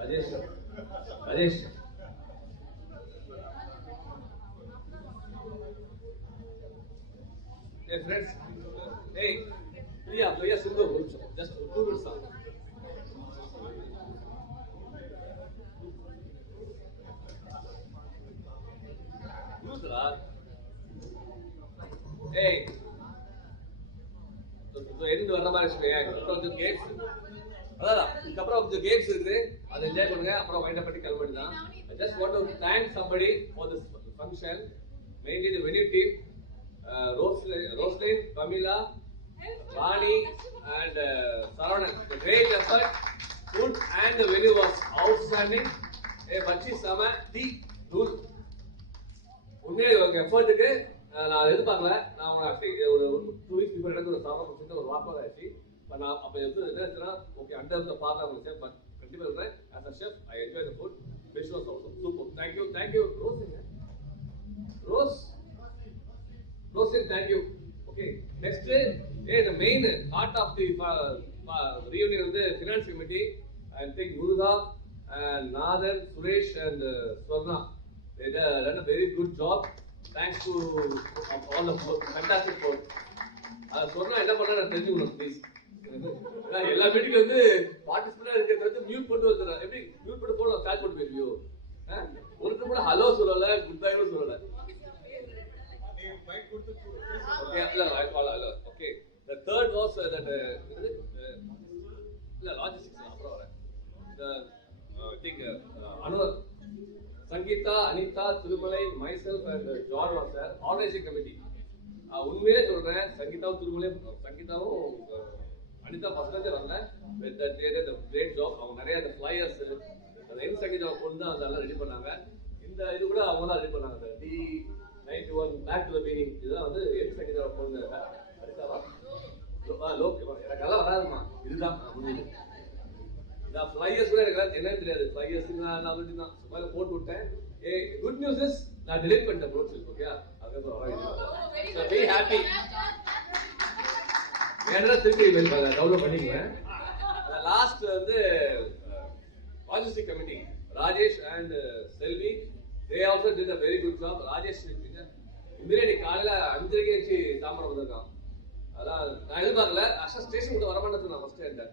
Rajesh. Rajesh. Hey friends. Hey. Priya Sindhu. Just 2 minutes. Who's Hey. End வர்ற மாதிரி அப்புறம் games அதான் இதுக்கப்புறம் கொஞ்சம் கேம்ஸ் இருக்குது அதை என்ஜாய் பண்ணுங்க அப்புறம் மைண்ட் பண்ணி கிளம்பி தான் just want to thank somebody for this function mainly the venue team Roslin Camilla Vani and Saravanan. The great effort, food and the venue was outstanding. A bachi sama the rule. உண்மையே எஃபர்ட்டுக்கு நான் எதிர்பார்க்கல. நான் ஒரு 2 weeks before எனக்கு ஒரு சாமா கொடுத்து ஒரு வார்த்தை ஆச்சு. பட் நான் அப்போ என்ன இருந்துச்சுன்னா okay under the part of the but கண்டிப்பா சொல்றேன் as a chef I enjoy the food. Fish was also super. Thank you Rose thank you. Okay, next the main part of the reunion of the finance committee. I think Muruga and Nathan, Suresh and Swarna. They done a very good job. Thanks to all the fantastic work. Swarna, என்ன பண்ணா தெரிஞ்சுக்கணும் please. எல்லா மீட்டிங்ல வந்து பார்ட்டிசிபேட்டா இருக்கிறது வந்து mute போட்டு வந்துடுறா. எப்படி மியூட் போட்டு போல ஸ்டார்ட் போட்டு போயிருவியோ? ஒருத்தர் கூட ஹலோ சொல்லல, குட் பை கூட சொல்லல. Okay, the third was that logistics அப்புறம் வரேன். I think Anwar, Sangeeta, Anita, Thirumalai, myself and John was there. Organizing committee. உண்மையிலே சொல்றேன் சங்கீதாவும் சங்கீதாவும் அனிதா ஃபர்ஸ்ட்ல வரல. They did a great job. அவங்க நிறைய அந்த ஃப்ளையர்ஸ் அந்த என் சங்கீதாவை கொண்டு அதெல்லாம் ரெடி பண்ணாங்க. இந்த இது கூட அவங்க தான் ரெடி பண்ணாங்க. D91 back to the meaning இதுதான் வந்து என் சங்கீதாவை கொண்டு அடுத்தவா எனக்கு எல்லாம் வராதுமா இதுதான் இந்த ஃப்ளையர்ஸ் கூட எனக்கு என்னன்னு தெரியாது. ஃப்ளையர்ஸ் நான் தான் சும்மா போட்டு விட்டேன். குட் நியூஸ் இஸ் நான் டிலீட் பண்ணிட்டேன் ப்ரோட்ஸ் ஓகே அதுக்கப்புறம் வர வெரி ஹாப்பி ஏன்னா திருப்பி டவுன்லோட் பண்ணிக்குவேன். லாஸ்ட் வந்து logistic committee Rajesh and Selvi they also did a very good job. Rajesh immediately காலையில 5:30 வச்சு தாம்பரம் வந்திருக்கான். அதான் நான் எதிர்பார்க்கல. அஷா ஸ்டேஷன் கூட வரமாட்டேன் நான் ஃபர்ஸ்ட் இருந்தேன்.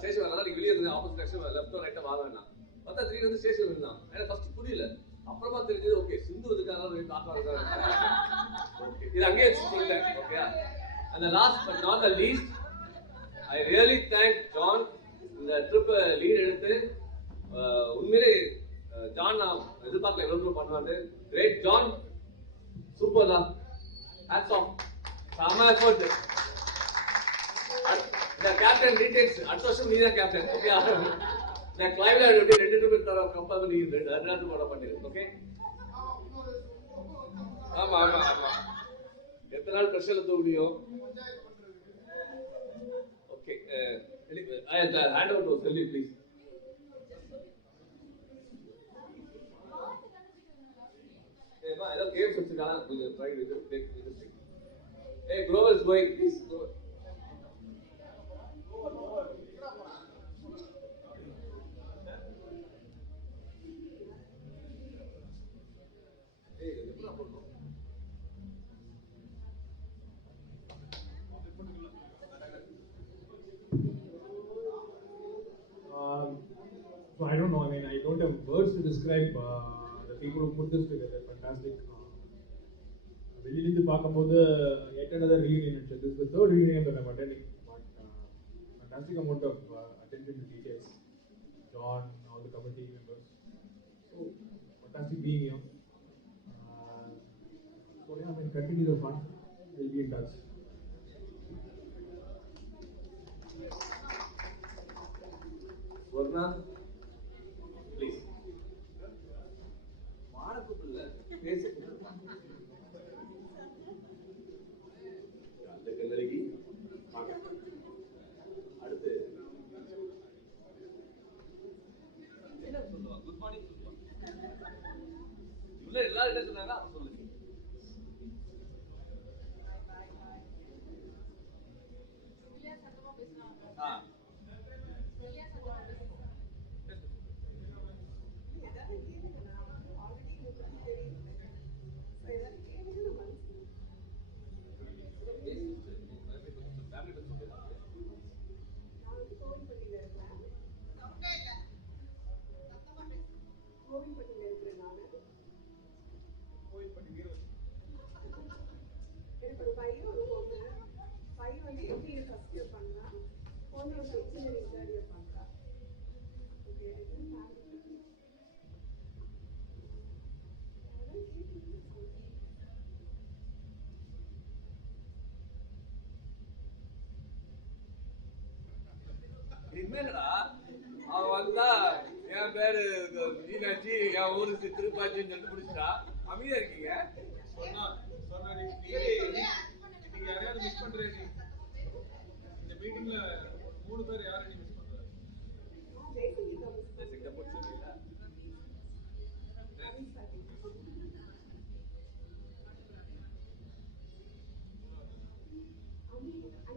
ஸ்டேஷன் வரலாம் நீ வெளியே இருந்து ஆப்போசிட் ஸ்டேஷன் லெஃப்ட் ரைட்டா வாங்க வேணாம். பார்த்தா 3 வந்து ஸ்டேஷன் இருந்தான். எனக்கு ஃபர்ஸ்ட் புரியல. அப்புறமா தெரிஞ்சது ஓகே சிந்து இதுக்காக காக்கா இருக்காங்க. ஓகே இது அங்கேயே சொல்லிட்டேன் okay. And the last but not the least I really thank John இந்த ட்ரிப் லீட் எடுத்து உண்மையிலே ஜான் நான் எதிர்பார்க்கல எவ்வளவு பண்ணுவாரு. கிரேட் ஜான் சூப்பர் தான் ஹேட்ஸ் ஆஃப் செம எஃபோர்ட். இந்த கேப்டன் ரீடேக்ஸ் அடுத்த வருஷம் நீ தான் கேப்டன் ஓகே. இந்த கிளைவ்ல 2 ட்ரிப் தர கம்பல் நீ 2 போட பண்ணிரு ஓகே. ஆமா எத்தனை நாள் பிரஷர் எடுக்க முடியும் okay. I hand over to Selvi please. I love games of China. We will try to take this thing. Hey, Grover is going. Please go. So I don't know. I mean, I don't have words to describe the people who put this together. Fantastic. வெளியிலிருந்து பார்க்கும்போது yet another reunion. This is the third reunion that I'm attending. But fantastic amount of attention to details. John, all the committee members. So fantastic being here. So yeah, I mean, continue the fun. We'll be in touch. Varna, please. மாடக்குள்ள பேசி அந்த கண்ணழகி அடுத்து என்ன சொல்லுவா good morning சொல்லுவா இவ்வளவு எல்லாரும் என்ன சொன்னாங்க அப்ப சொல்லுங்க. என் பேரு மீனாட்சி, என் ஊரு திருப்பாச்சின்னு சொல்லிட்டு முடிச்சிட்டா. அமைதியா இருக்கீங்க. நீங்க யாரையாவது மிஸ் பண்றீங்க இந்த மீட்டிங்ல? 3 பேர் யாரை நீ மிஸ் பண்ற?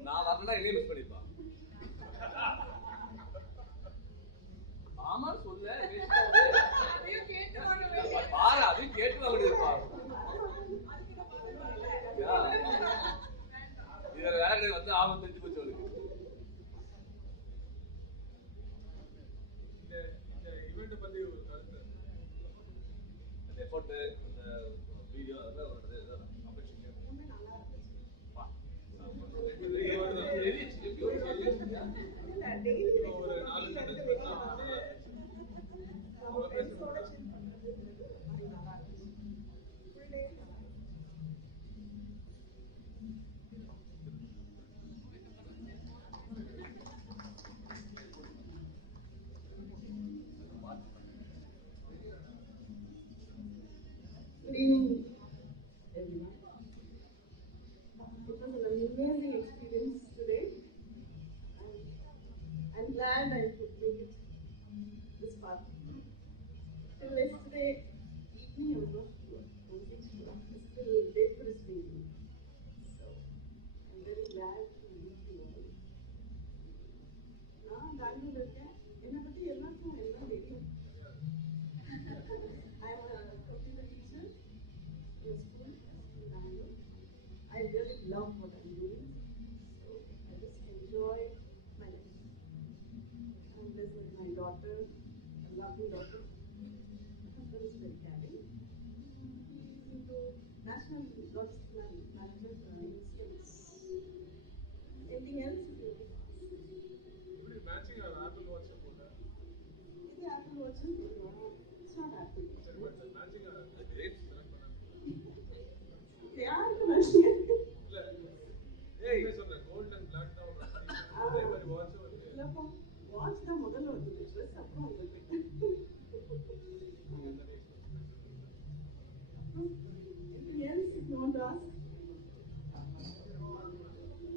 நான் வரலன்னா என்னைய மிஸ் பண்ணிப்பா. ஆமா சொல்ல பாரு, அதையும் கேட்டு வாங்கிடுப்பா. இதுல வேலை வந்து ஆபத்து தெரிஞ்சு போச்சு அவளுக்கு. இந்த ஈவெண்ட் பத்தி ஒரு கருத்து, அந்த எஃபோர்ட், அந்த வீடியோ அதெல்லாம் வருது. ஒரு 4 sentence Good evening, everyone. It was an amazing experience today. I'm glad I could make it this far. Till yesterday evening, I was not sure. I was still late for this meeting. So, I'm very glad to meet you all. நான் பெங்களூர்ல இருக்கேன். என்னை பத்தி எல்லாருக்கும் எல்லாம் தெரியும். I'm a computer teacher in a school in Bangalore. I really love what I'm doing, so I just enjoy my life. I'm blessed with my daughter, a lovely daughter. My husband is very caring. He's into National Logistics Manager in Skills. Anything else? Matching apple watch போல. இது Apple Watch? It's not Apple Watch. சரி but matching great select பண்ணாங்க. யாருக்கு matching? இல்ல ஏய் சொல்றேன் gold and black தான் அதே மாதிரி வாட்ச் வந்து இல்லப்பா, வாட்ச் தான் முதல்ல வந்து ட்ரெஸ் அப்புறம் உங்களுக்கு. Anything else if you want to ask?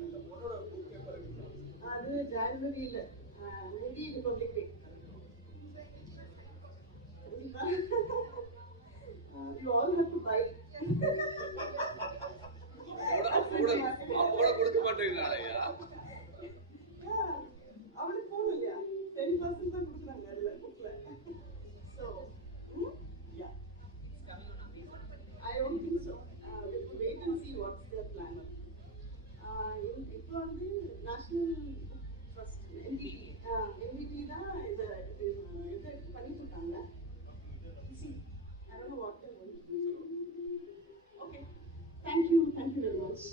அந்த பொண்ணோட புக் பேப்பர் இருக்கு. அது ஜனவரியில maybe republic day. You all have to buy. அப்போட கொடுக்க மாட்டேங்கிறாள் ஐயா. அவனுக்கு போகணும் இல்லையா? 10% தான் கொடுக்குறாங்க அதுல புக்ல. So, yeah. I don't think so. We have to wait and see what's their plan. இப்போ வந்து நேஷனல் ட்ரஸ்ட் NDT தான் இது பண்ணிட்டு இருக்காங்க. See, I don't know what they're going to do. Okay. Thank you very much.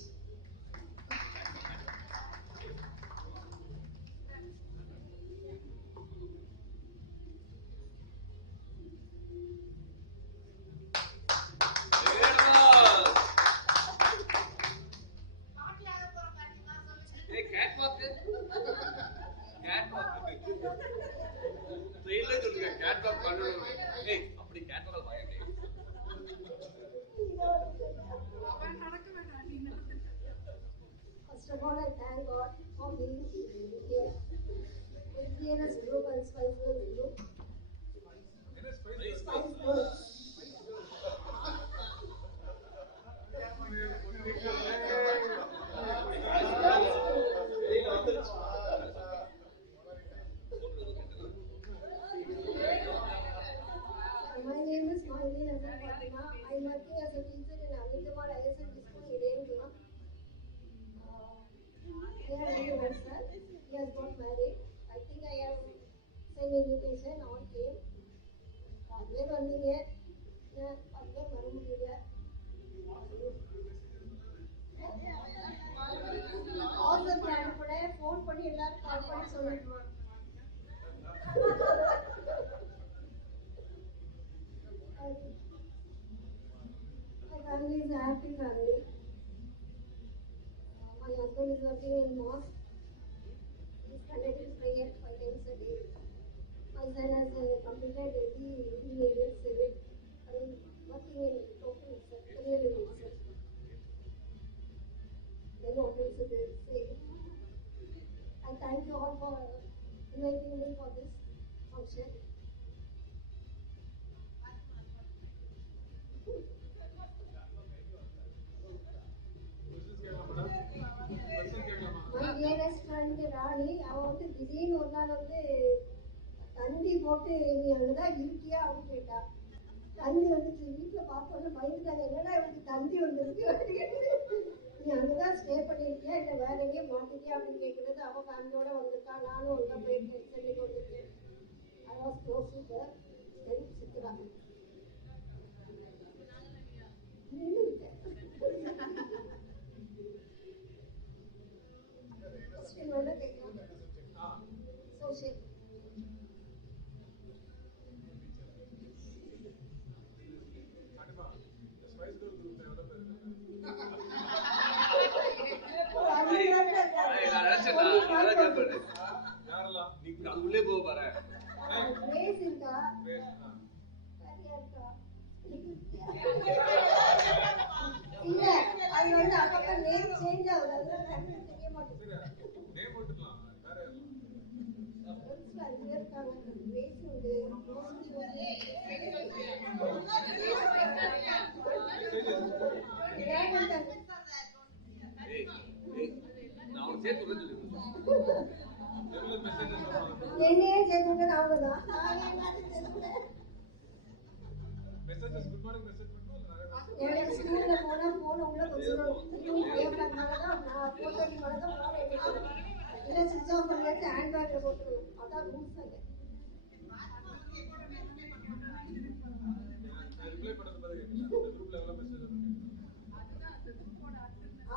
First of all, I thank God for being here with CNS Group and Spice Girls Group. என்ன spice Spice Girls. My name is Mahini Nazar Fatima. I am working as a teacher in Amitabad ISL School in Irengula. Here I am myself. He has got married. I think I have sent invitation. All came. Adver vandinga. Adver vara mudiyala. Awesome plan கூட phone பண்ணி எல்லாரும் கால் பண்ணி சொல்லிடுமா. My family is a happy family. My husband is working in mosque. He's conducting prayer 5 times a day. My son has completed for this function. My dearest friend Rani, அவ வந்து திடீர்னு ஒரு நாள் வந்து தந்தி போட்டு நீ அங்கதான் இருக்கியா அப்படின்னு கேட்டா. தந்தி வந்துச்சு, வீட்டுல பார்த்தோன்னு பயந்துட்டாங்க, என்னடா இவனுக்கு தந்தி வந்துருக்கு நீ அங்கதான் ஸ்டே பண்ணிருக்கியா இல்ல வேற எங்கேயும் மாட்டிக்கியா அப்படின்னு கேட்கறது. அவ ஃபேமிலியோட வந்திருக்கா, நானும் அங்க போயிருக்கேன், சென்னைக்கு வந்திருக்கேன். I was close to her, then Chitra. Question ஒண்ணு கேட்கலாம். Social. உள்ளே போக பாரு. Grace இருக்கா? இல்ல, அது வந்து அப்பப்ப நேம் சேஞ்ச் ஆகுது, அதெல்லாம் கரெக்டா தெரிய மாட்டேங்குது. நேம் போட்டுக்கலாம், வேற அது இருக்காங்க, Grace உண்டு, Rosie உண்டு. நான் அவன் சேர்த்து விட சொல்லி என்னையே சேர்த்து அவங்கதான், நானே எல்லாத்தையும் சேர்த்துட்டேன். மெசேஜஸ் குட் மார்னிங் மெசேஜ் பண்ணுவோம். எனக்கு ஸ்கூல்ல போனா போன உள்ள வச்சிருவோம். நான் போட்டோ வரதான் போன எடுக்கணும். இல்ல சுவிட்ச் ஆஃப் பண்ணிட்டு ஹேண்ட் பேக்ல போட்டுருவோம். அதான் ரூல்ஸ் அங்க. ரிப்ளை பண்ணது பாருங்க, இந்த குரூப்ல எவ்வளவு மெசேஜ் வருது.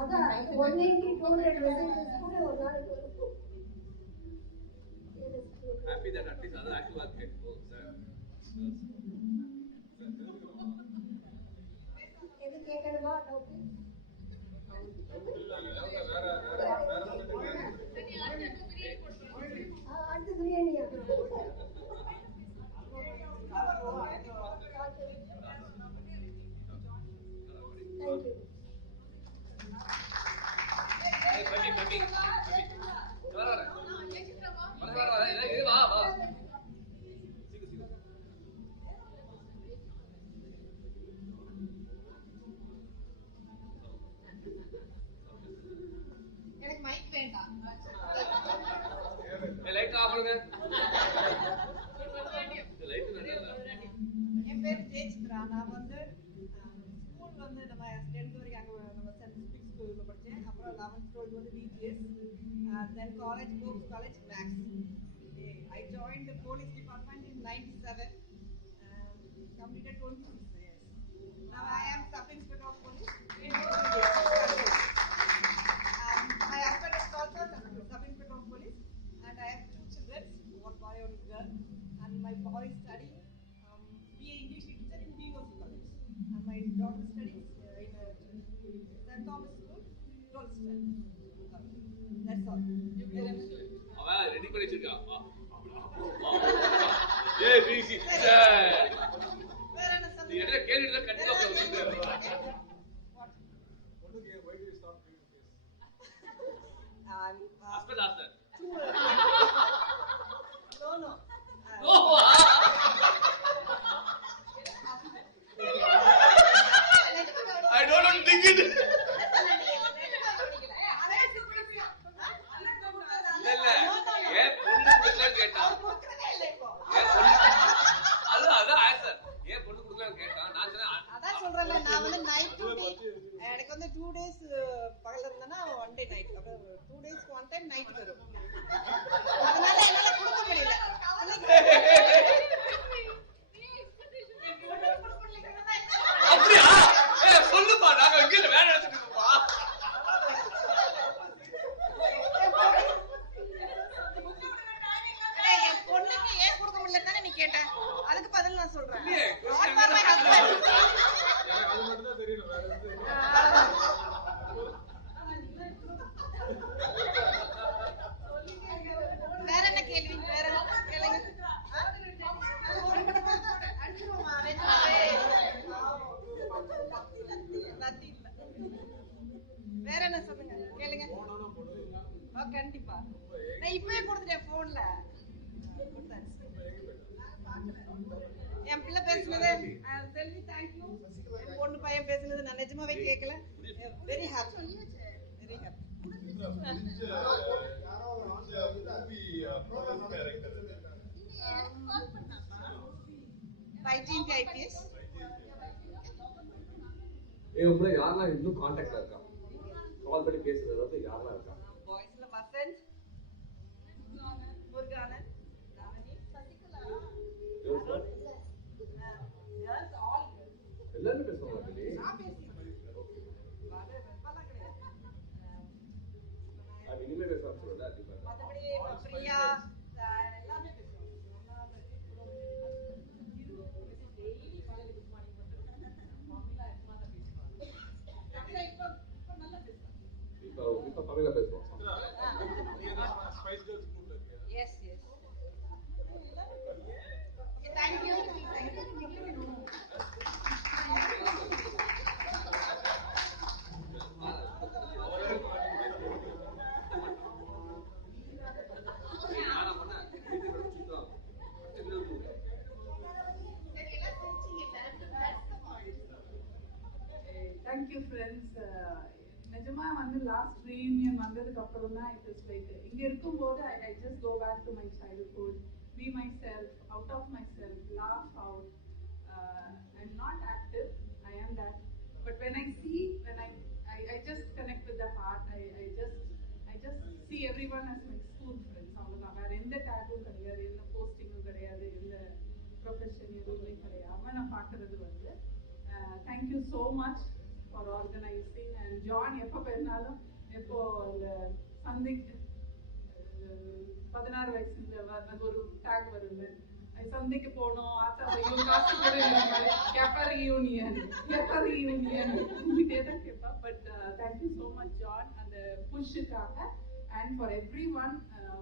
அதான் 180 200 மெசேஜஸ் கூட ஒரு நாளைக்கு வரும். happy that at least other active work oh sir எது கேட்கணுமா டவுட்? அடுத்து பிரியாணியா? தேங்க்யூ. hey baby வர இது வா வா சீக்கிரம் எனக்கு மைக் வேண்டாம். லைட் ஆஃப் பண்ணுங்க. இந்த லைட் நல்லா. என் பேர் ஜெயசித்ரா. நான் வந்து ஸ்கூல் வந்து நம்ம 10th வரைக்கும் அங்க நம்ம சென்ட் ஸ்பிக் ஸ்கூல்ல படிச்சேன். அப்புறம் 11th 12th வந்து VGS, then college Coop's College Max. I joined the police department in 97, completed 26 years. Now I am sub inspector of police in my husband is also sub inspector of police, and I have 2 children, one boy and one girl, and my boy is studying BA English literature in BOC College, and my daughter studies in St. Thomas School, 12th standard. That's all. அவன் ready பண்ணி வச்சிருக்கா. ஏய் PC sir வேற என்ன சொல்லுங்க? நீ என்ன கேள்வில கண்டிப்பா சொல்லுங்க. ஒண்ணுக்கு why do you stop doing this? Husband asked her No. Oh I don't want to think it. இல்ல ஏன் பொண்ணு கொடுக்கலான்னு கேட்டான். அதான் ஆன்சர். ஏன் பொண்ணு கொடுக்கலான்னு கேட்டான். நான் சொன்னேன் அதான் சொல்றேன்ல, நான் வந்து நைட் டியூட்டி, எனக்கு வந்து 2 days பகல்ல இருந்தேன்னா 1 day night, அப்புறம் 2 daysக்கு 1 time night வரும். அதனால என்னால கொடுக்க முடியல. அப்படியா? சொல்லுப்பா, நாங்க இங்க வேலை எடுத்துட்டு இருக்கோம்ப்பா. என் பொண்ணுக்கு ஏன் கொடுக்க முடியல தானே நீ கேட்ட, அதுக்கு பதில் நான் சொல்றேன். இல்லையே, Not for my husband. எனக்கு அது மட்டும் தான் தெரியணும், வேற எதுவும் தெரியல. வேற என்ன கேள்வி? வேற கேளுங்க. அடிச்சிருவோமா? வேற என்ன சொல்லுங்க, கேளுங்க. கண்டிப்பா நான் இப்பவே கொடுத்துட்டேன் போன்ல. என் பிள்ளை பேசுனது செல்வி தேங்க்யூ. என் பொண்ணு பையன் பேசுனது நான் நிஜமாவே கேட்கல. Very happy, very happy. ITT IPS. இவங்க யாரெல்லாம் இன்னும் கான்டாக்ட்ல இருக்கா? கால் பண்ணி பேசுறது வந்து யாரெல்லாம் இருக்கா? பாய்ஸ்ல வசந்த், முருகானன், ராணி, சசிகலா, யோசன் yes all. எல்லாரும் பேசுவாங்க அப்படி. நான் பேசிட்டேன். வாடே வெப்பலாம் கிடையாது. இனிமே பேசுவாங்க சொல்லுடா கண்டிப்பா. மத்தபடி பிரியா எல்லாமே பேசுவாங்க. டெய்லி காலேஜ் குட் மார்னிங் மட்டும் மாமிலா எப்பமா தான் பேசுவாங்க. அப்புறம் இப்ப நல்லா பேசுவாங்க. இப்ப தமிழ்ல பேசுவாங்க. ஸ்பைஸ் கேர்ள்ஸ் குரூப்ல இருக்கீங்க. Yes yes. Thank you. Thank you. Thank you friends. நிஜமா வந்து லாஸ்ட் ரீயூனியன் வந்ததுக்கு அப்புறம் தான் இட் இஸ் லைக் இங்க இருக்கும்போது I just go back to my childhood, be myself, out of myself, laugh out. I'm not active, I am that, but when I see, when I just connect with the heart. I just see everyone as my school friends. அவ்வளவுதான், வேற எந்த டேகும் கிடையாது, எந்த போஸ்டிங்கும் கிடையாது, எந்த profession எதுவுமே கிடையாது. நான் பார்க்கறது வந்து thank you so much for organizing. And John எப்போ பேசினாலும் எப்போ அந்த சந்தைக்கு 16 வயசுல அது ஒரு டேக் வருது, சந்தைக்கு போனோம் யூனியன் தான் கேட்பா. But thank you so much John அந்த புஷ்ஷுக்காக, and for everyone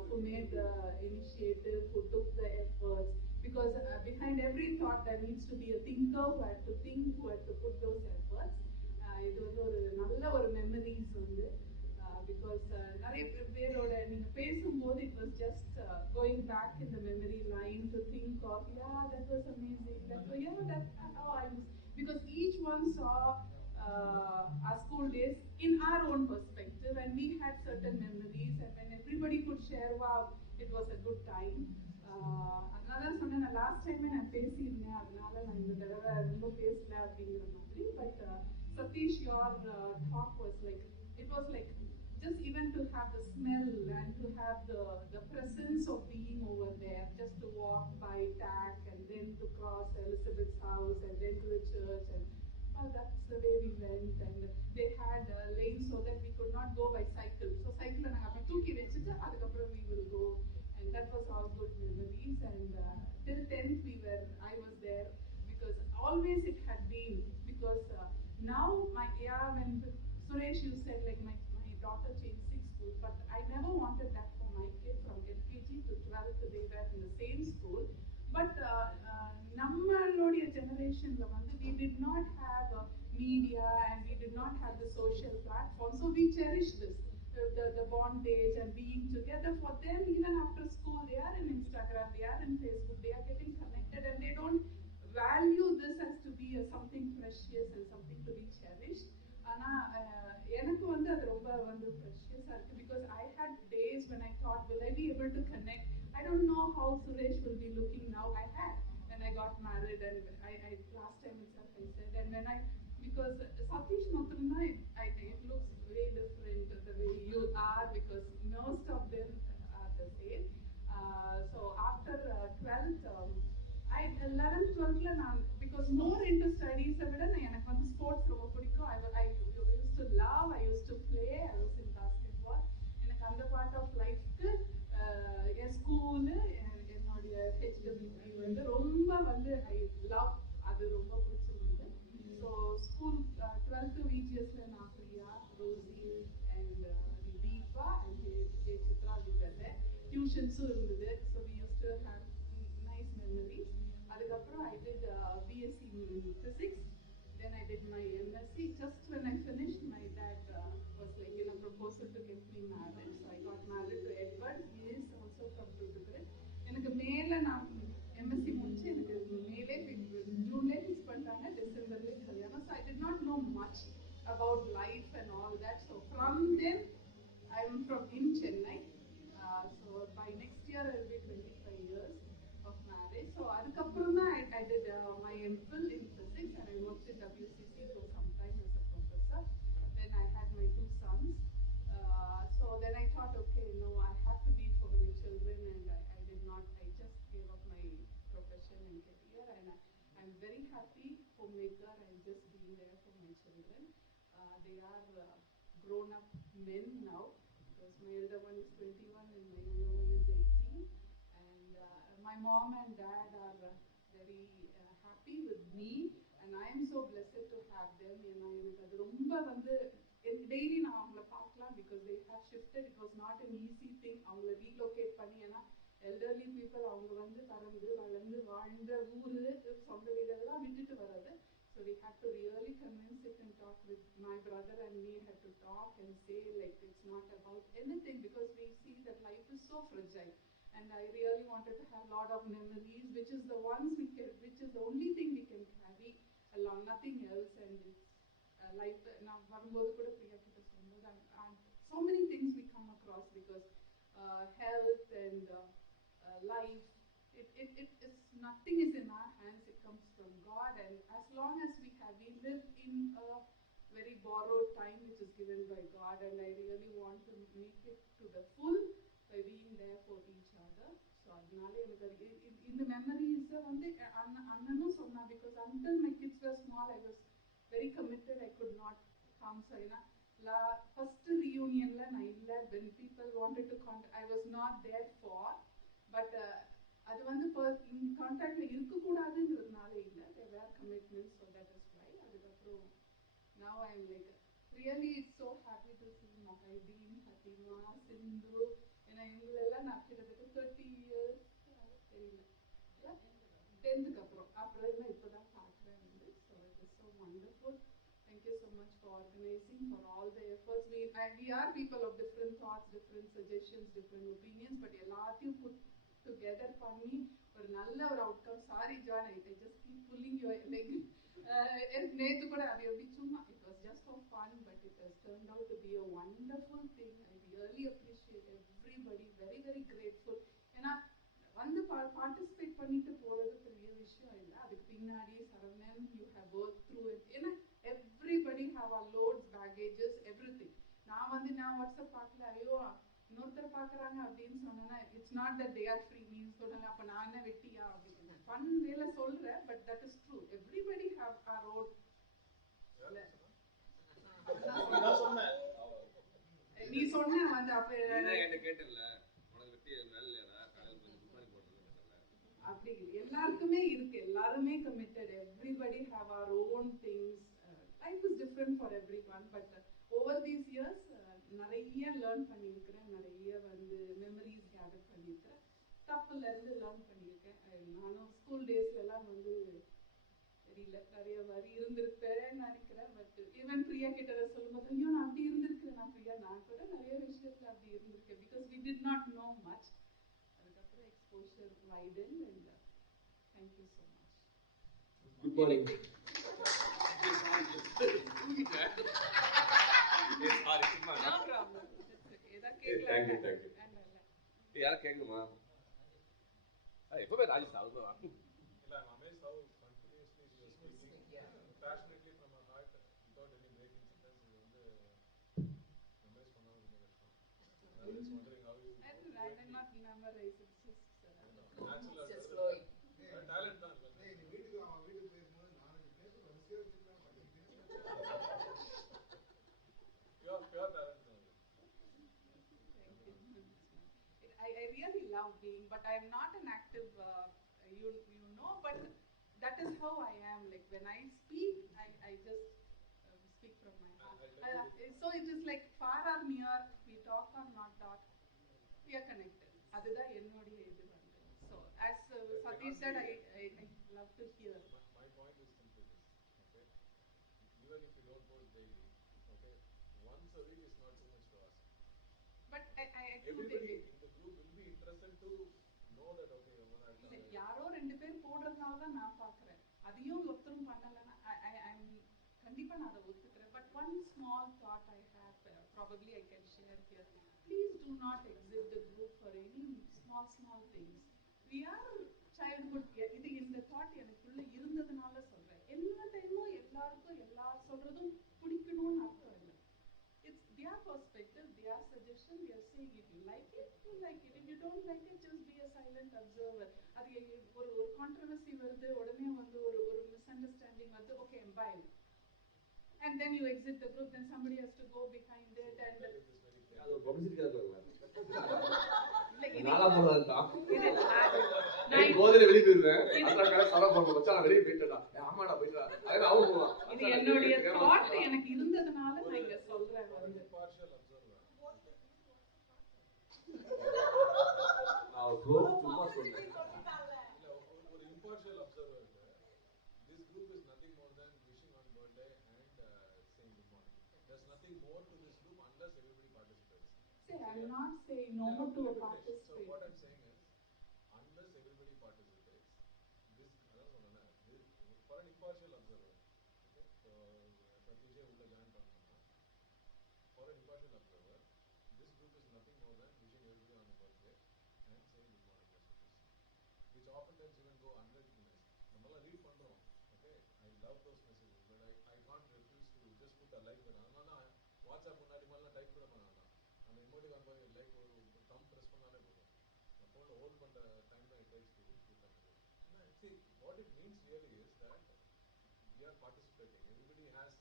who made the initiative, who took the efforts, because behind every thought there needs to be a thinker who had to think, who had to put those efforts. இது வந்து ஒரு நல்ல ஒரு memories வந்து because நிறைய பேரோட நீங்க பேசும்போது it was just going back in the memory line to think of, yeah, that was amazing, that was, yeah, that how I was, because each one saw our school days in our own perspective, and we had certain memories, and when everybody could share, wow, it was a good time. அதனால சொன்னேன், நான் last டைமே நான் பேசியிருந்தேன், அதனால நான் இந்த தடவை ரொம்ப பேசல அப்படிங்கிற மாதிரி. But Satish, your talk was like, it was like just even to have the smell and to have the presence of being over there, just to walk by TAC and then to cross Elizabeth's house and then to the church, and that's the way we went. And they had lanes so that we could not go by cycle, so cycle na appo tooki vechittu adukapra we will go, and that was all good memories. And till 10th I was there, because always it had been, because now when Suresh, you said like my daughter changed 6 schools, but I never wanted that for my kid. From LKG to 12th they were in the same school. But நம்மளுடைய generationல வந்து we did not have media and we did not have the social platform, so we cherish this, the bondage and being together. For them, even after school, they are in Instagram, they are in Facebook, they are getting connected, and they don't value this as to be something precious and something to be cherished. ஆனா எனக்கு வந்து அது ரொம்ப வந்து precious-ஆ இருக்கு, because I had days when I thought, will I be able to connect? I don't know how Suresh will be looking now. I had when I got married, and I last time itself I said, and when because Satish Matruna, it looks very different the way you are, because most of them are the same. So after 12th, 11th 12th நான் because more into studies விட எனக்கு வந்து sports ரொம்ப பிடிக்கும். I used to love, I used to play, I was in basketball. எனக்கு அந்த part of லைஃப்க்கு என் school என்னுடைய HWP வந்து ரொம்ப வந்து I love, அது ரொம்ப பிடிச்சிருந்தது. ஸோ ஸ்கூல் 12th VGSல நான் பிரியா, ரோசி அண்ட் தீபா அண்ட் சித்ரா விவர்ல டியூஷன்ஸும் இருந்தது. So we used to have nice memories. அதுக்கப்புறம் I did BSc in physics, then I did my MSc. Just when I finished, my dad was like in a proposal to get me married, so I got married to Edward. He is also from Tuticorin. எனக்கு மேல நான் about life and all that. So from then, I'm from in Chennai. So by next year, it will be 25 years of marriage. So I did my MPhil in physics and I worked in WCC for some time as a professor. Then I had my two sons. So then I thought, okay, no, I have to be for my children, and I did not. I just gave up my profession and career, and I'm very happy homemaker and just being there for my children. They are grown up men now, because my elder one is 21 and my younger one is 18. And my mom and dad are very happy with me, and I am so blessed to have them. எனக்கு அது ரொம்ப வந்து daily நான் அவங்கள பார்க்கலாம், because they have shifted. It was not an easy thing அவங்கள relocate பண்ணி. ஏன்னா elderly people அவங்க வந்து பறந்து வளர்ந்து வாழ்ந்த ஊரு சொந்த வீடெல்லாம் விட்டுட்டு வர்றது. So we had to really convince it and talk with my brother and me, had to talk and say like it's not about anything, because we see that life is so fragile. And I really wanted to have a lot of memories, which is the only thing we can carry along, nothing else. And it's life. Now, so many things we come across, because health and life, it's nothing is in our hands. It comes from God, and as long as we live in a very borrowed time, which is given by God, and I really want to make it to the full by being there for each other. So adnale enakku in the memories வந்து அண்ணனும் சொன்னா, because until my kids were small I was very committed. I could not come. So first reunionல நான் இல்ல. When people wanted to contact, I was not there for. But அது வந்து கான்டாக்ட்ல இருக்க கூடாதுன்றதுனால இல்ல. There were commitments, so that is why. அதுக்கப்புறம் now I am like really so happy to see Mahideen, Fatima, Sindhu. ஏன்னா இவங்களெல்லாம் நான் கிட்டத்தட்ட 30 years தெரியல 10th அப்புறம் இப்பதான் பார்க்குறேன் வந்து. So it is so wonderful. Thank you so much for organizing, for all the efforts. We are people of different thoughts, different suggestions, different opinions, but எல்லாத்தையும் put together பண்ணி ஒரு நல்ல ஒரு outcome. Sorry John, I just keep pulling your leg. நேத்து கூட அது எப்படி சும்மா, it was just for fun, but it has turned out to be a wonderful thing. I really appreciate everybody, very very grateful. ஏன்னா வந்து participate பண்ணிட்டு போறது பெரிய விஷயம் இல்லை. அதுக்கு பின்னாடி Saravanan, you have worked through it. ஏன்னா everybody have our loads, baggages, everything. நான் வாட்ஸ்அப் பார்க்கல, ஐயோ இன்னொருத்தர் பார்க்குறாங்க அப்படின்னு சொன்னா, it's not that they are free means சொல்றாங்க அப்போ நான் என்ன வெட்டியா அப்படின்னு ஃபன் வேலை சொல்றேன். But that is true. Everybody have our road. நீ சொன்ன வந்து அப்ப கேட்டல உனக்கு வெட்டி வேலையாடா காலையில கொஞ்சம் குப்பாரி போடுறது அப்படி எல்லாருக்குமே இருக்கு. எல்லாருமே committed. Everybody have our own things. Life is different for everyone. But over these years நிறைய லேர்ன் பண்ணியிருக்கிறேன். நிறைய வந்து மெமரிஸ் கேதர் பண்ணியிருக்கிறேன். தப்புல இருந்து லேர்ன் பண்ணியிருக்கேன். நானும் ஸ்கூல் டேஸ்லாம் வந்து தெரியல நிறைய மாதிரி இருந்திருப்பேன்னு நினைக்கிறேன். பட் ஈவன் பிரியா கிட்ட சொல்லும்போது ஐயோ நான் அப்படி இருந்திருக்கிறேன். நான் கூட நிறைய விஷயத்துல அப்படி இருந்திருக்கேன். Because we did not know much. அதுக்கப்புறம் exposure widen. And thank you so much. Good morning. யார கேக்குமா? எப்பவே ராஜேஷ் அவ்வளவுதான். இல்ல, I'm amazed how continuously she was speaking passionately from her heart without any breaking sentence. இது வந்து மெமரைஸ் பண்ணாம ரொம்ப கஷ்டம். I was wondering how you I did not memorize it. natural just flowing. talent தான். நீ வீட்டுக்கு போயிருக்கும்போது நான் பேச வரிசையா வச்சிருக்கேன் பண்ணிருக்கேன். pure talent. I really love being, but I am not an active, you know, but that is how I am. Like when I speak, I just speak from my heart. So it is like far or near, we talk or not talk, we are connected. அதுதான் என்னோட இது வந்து. So as Satish said, I love to hear. My point is simply this, okay? Even if you don't vote daily, okay, once a week is not too much to ask. But I everybody in the group will be interested to know that, okay, யாரோ ரெண்டு பேர் போடுறதுனால தான் நான் பார்க்குறேன். அதையும் ஒருத்தரும் பண்ணலைன்னா கண்டிப்பா நான் அதை ஒத்துக்கிறேன். But one small thought I have, probably I can share here. Please do not exit the group for any small things. We are childhood. இது இந்த தாட் எனக்குள்ள இருந்ததுனால சொல்றேன். எல்லா டைமும் எல்லாருக்கும் எல்லாரும் சொல்றதும் பிடிக்கணும்னு அர்த்தம் இல்லை. It's their perspective, their suggestion. They are saying if you like it, you like it. If you don't like it, just be a silent observer. அது ஒரு controversy வருது, உடனே வந்து ஒரு misunderstanding வருது. Okay, I'm buying. And then you exit the group, then somebody has to go behind it and. அது ஒரு பப்ளிசிட்டியா இருக்குங்க. நானா போறதான். நான் போதே வெளிய போயிடுவேன். அப்புறம் கரெக்டா சரா போறோம். மச்சான் நான் வெளிய போயிட்டேன்டா. ஆமாடா போயிடா. அது அவ போறான். இது என்னோட தாட் எனக்கு இருந்ததனால நான் இங்க சொல்றேன் வந்து. நான் க்ளோஸ் சும்மா சொன்னேன். ஒரு impartial observer இருக்கு. This group is nothing more than wishing on birthday and saying good morning. There's nothing more to this group unless everybody participates. See, I'm not saying no to a participate. So what I'm saying is, unless everybody participates, this for an impartial observer, okay? So Satyajay ulla join pannana. For an impartial observer, this group is nothing more than wishing everybody on a birthday and saying good morning messages, which oftentimes even go unrecognized. Nammala read pandrom, okay? I love those messages, but I can't refuse to just put a like button. Adana WhatsApp munnadi malla type kuda pannana. அந்த emoticon போய் like ஒரு thumb press பண்ணாலே போதும். அந்த phone hold பண்ற time that it takes to put up. See, what it means really is that we are participating. Everybody has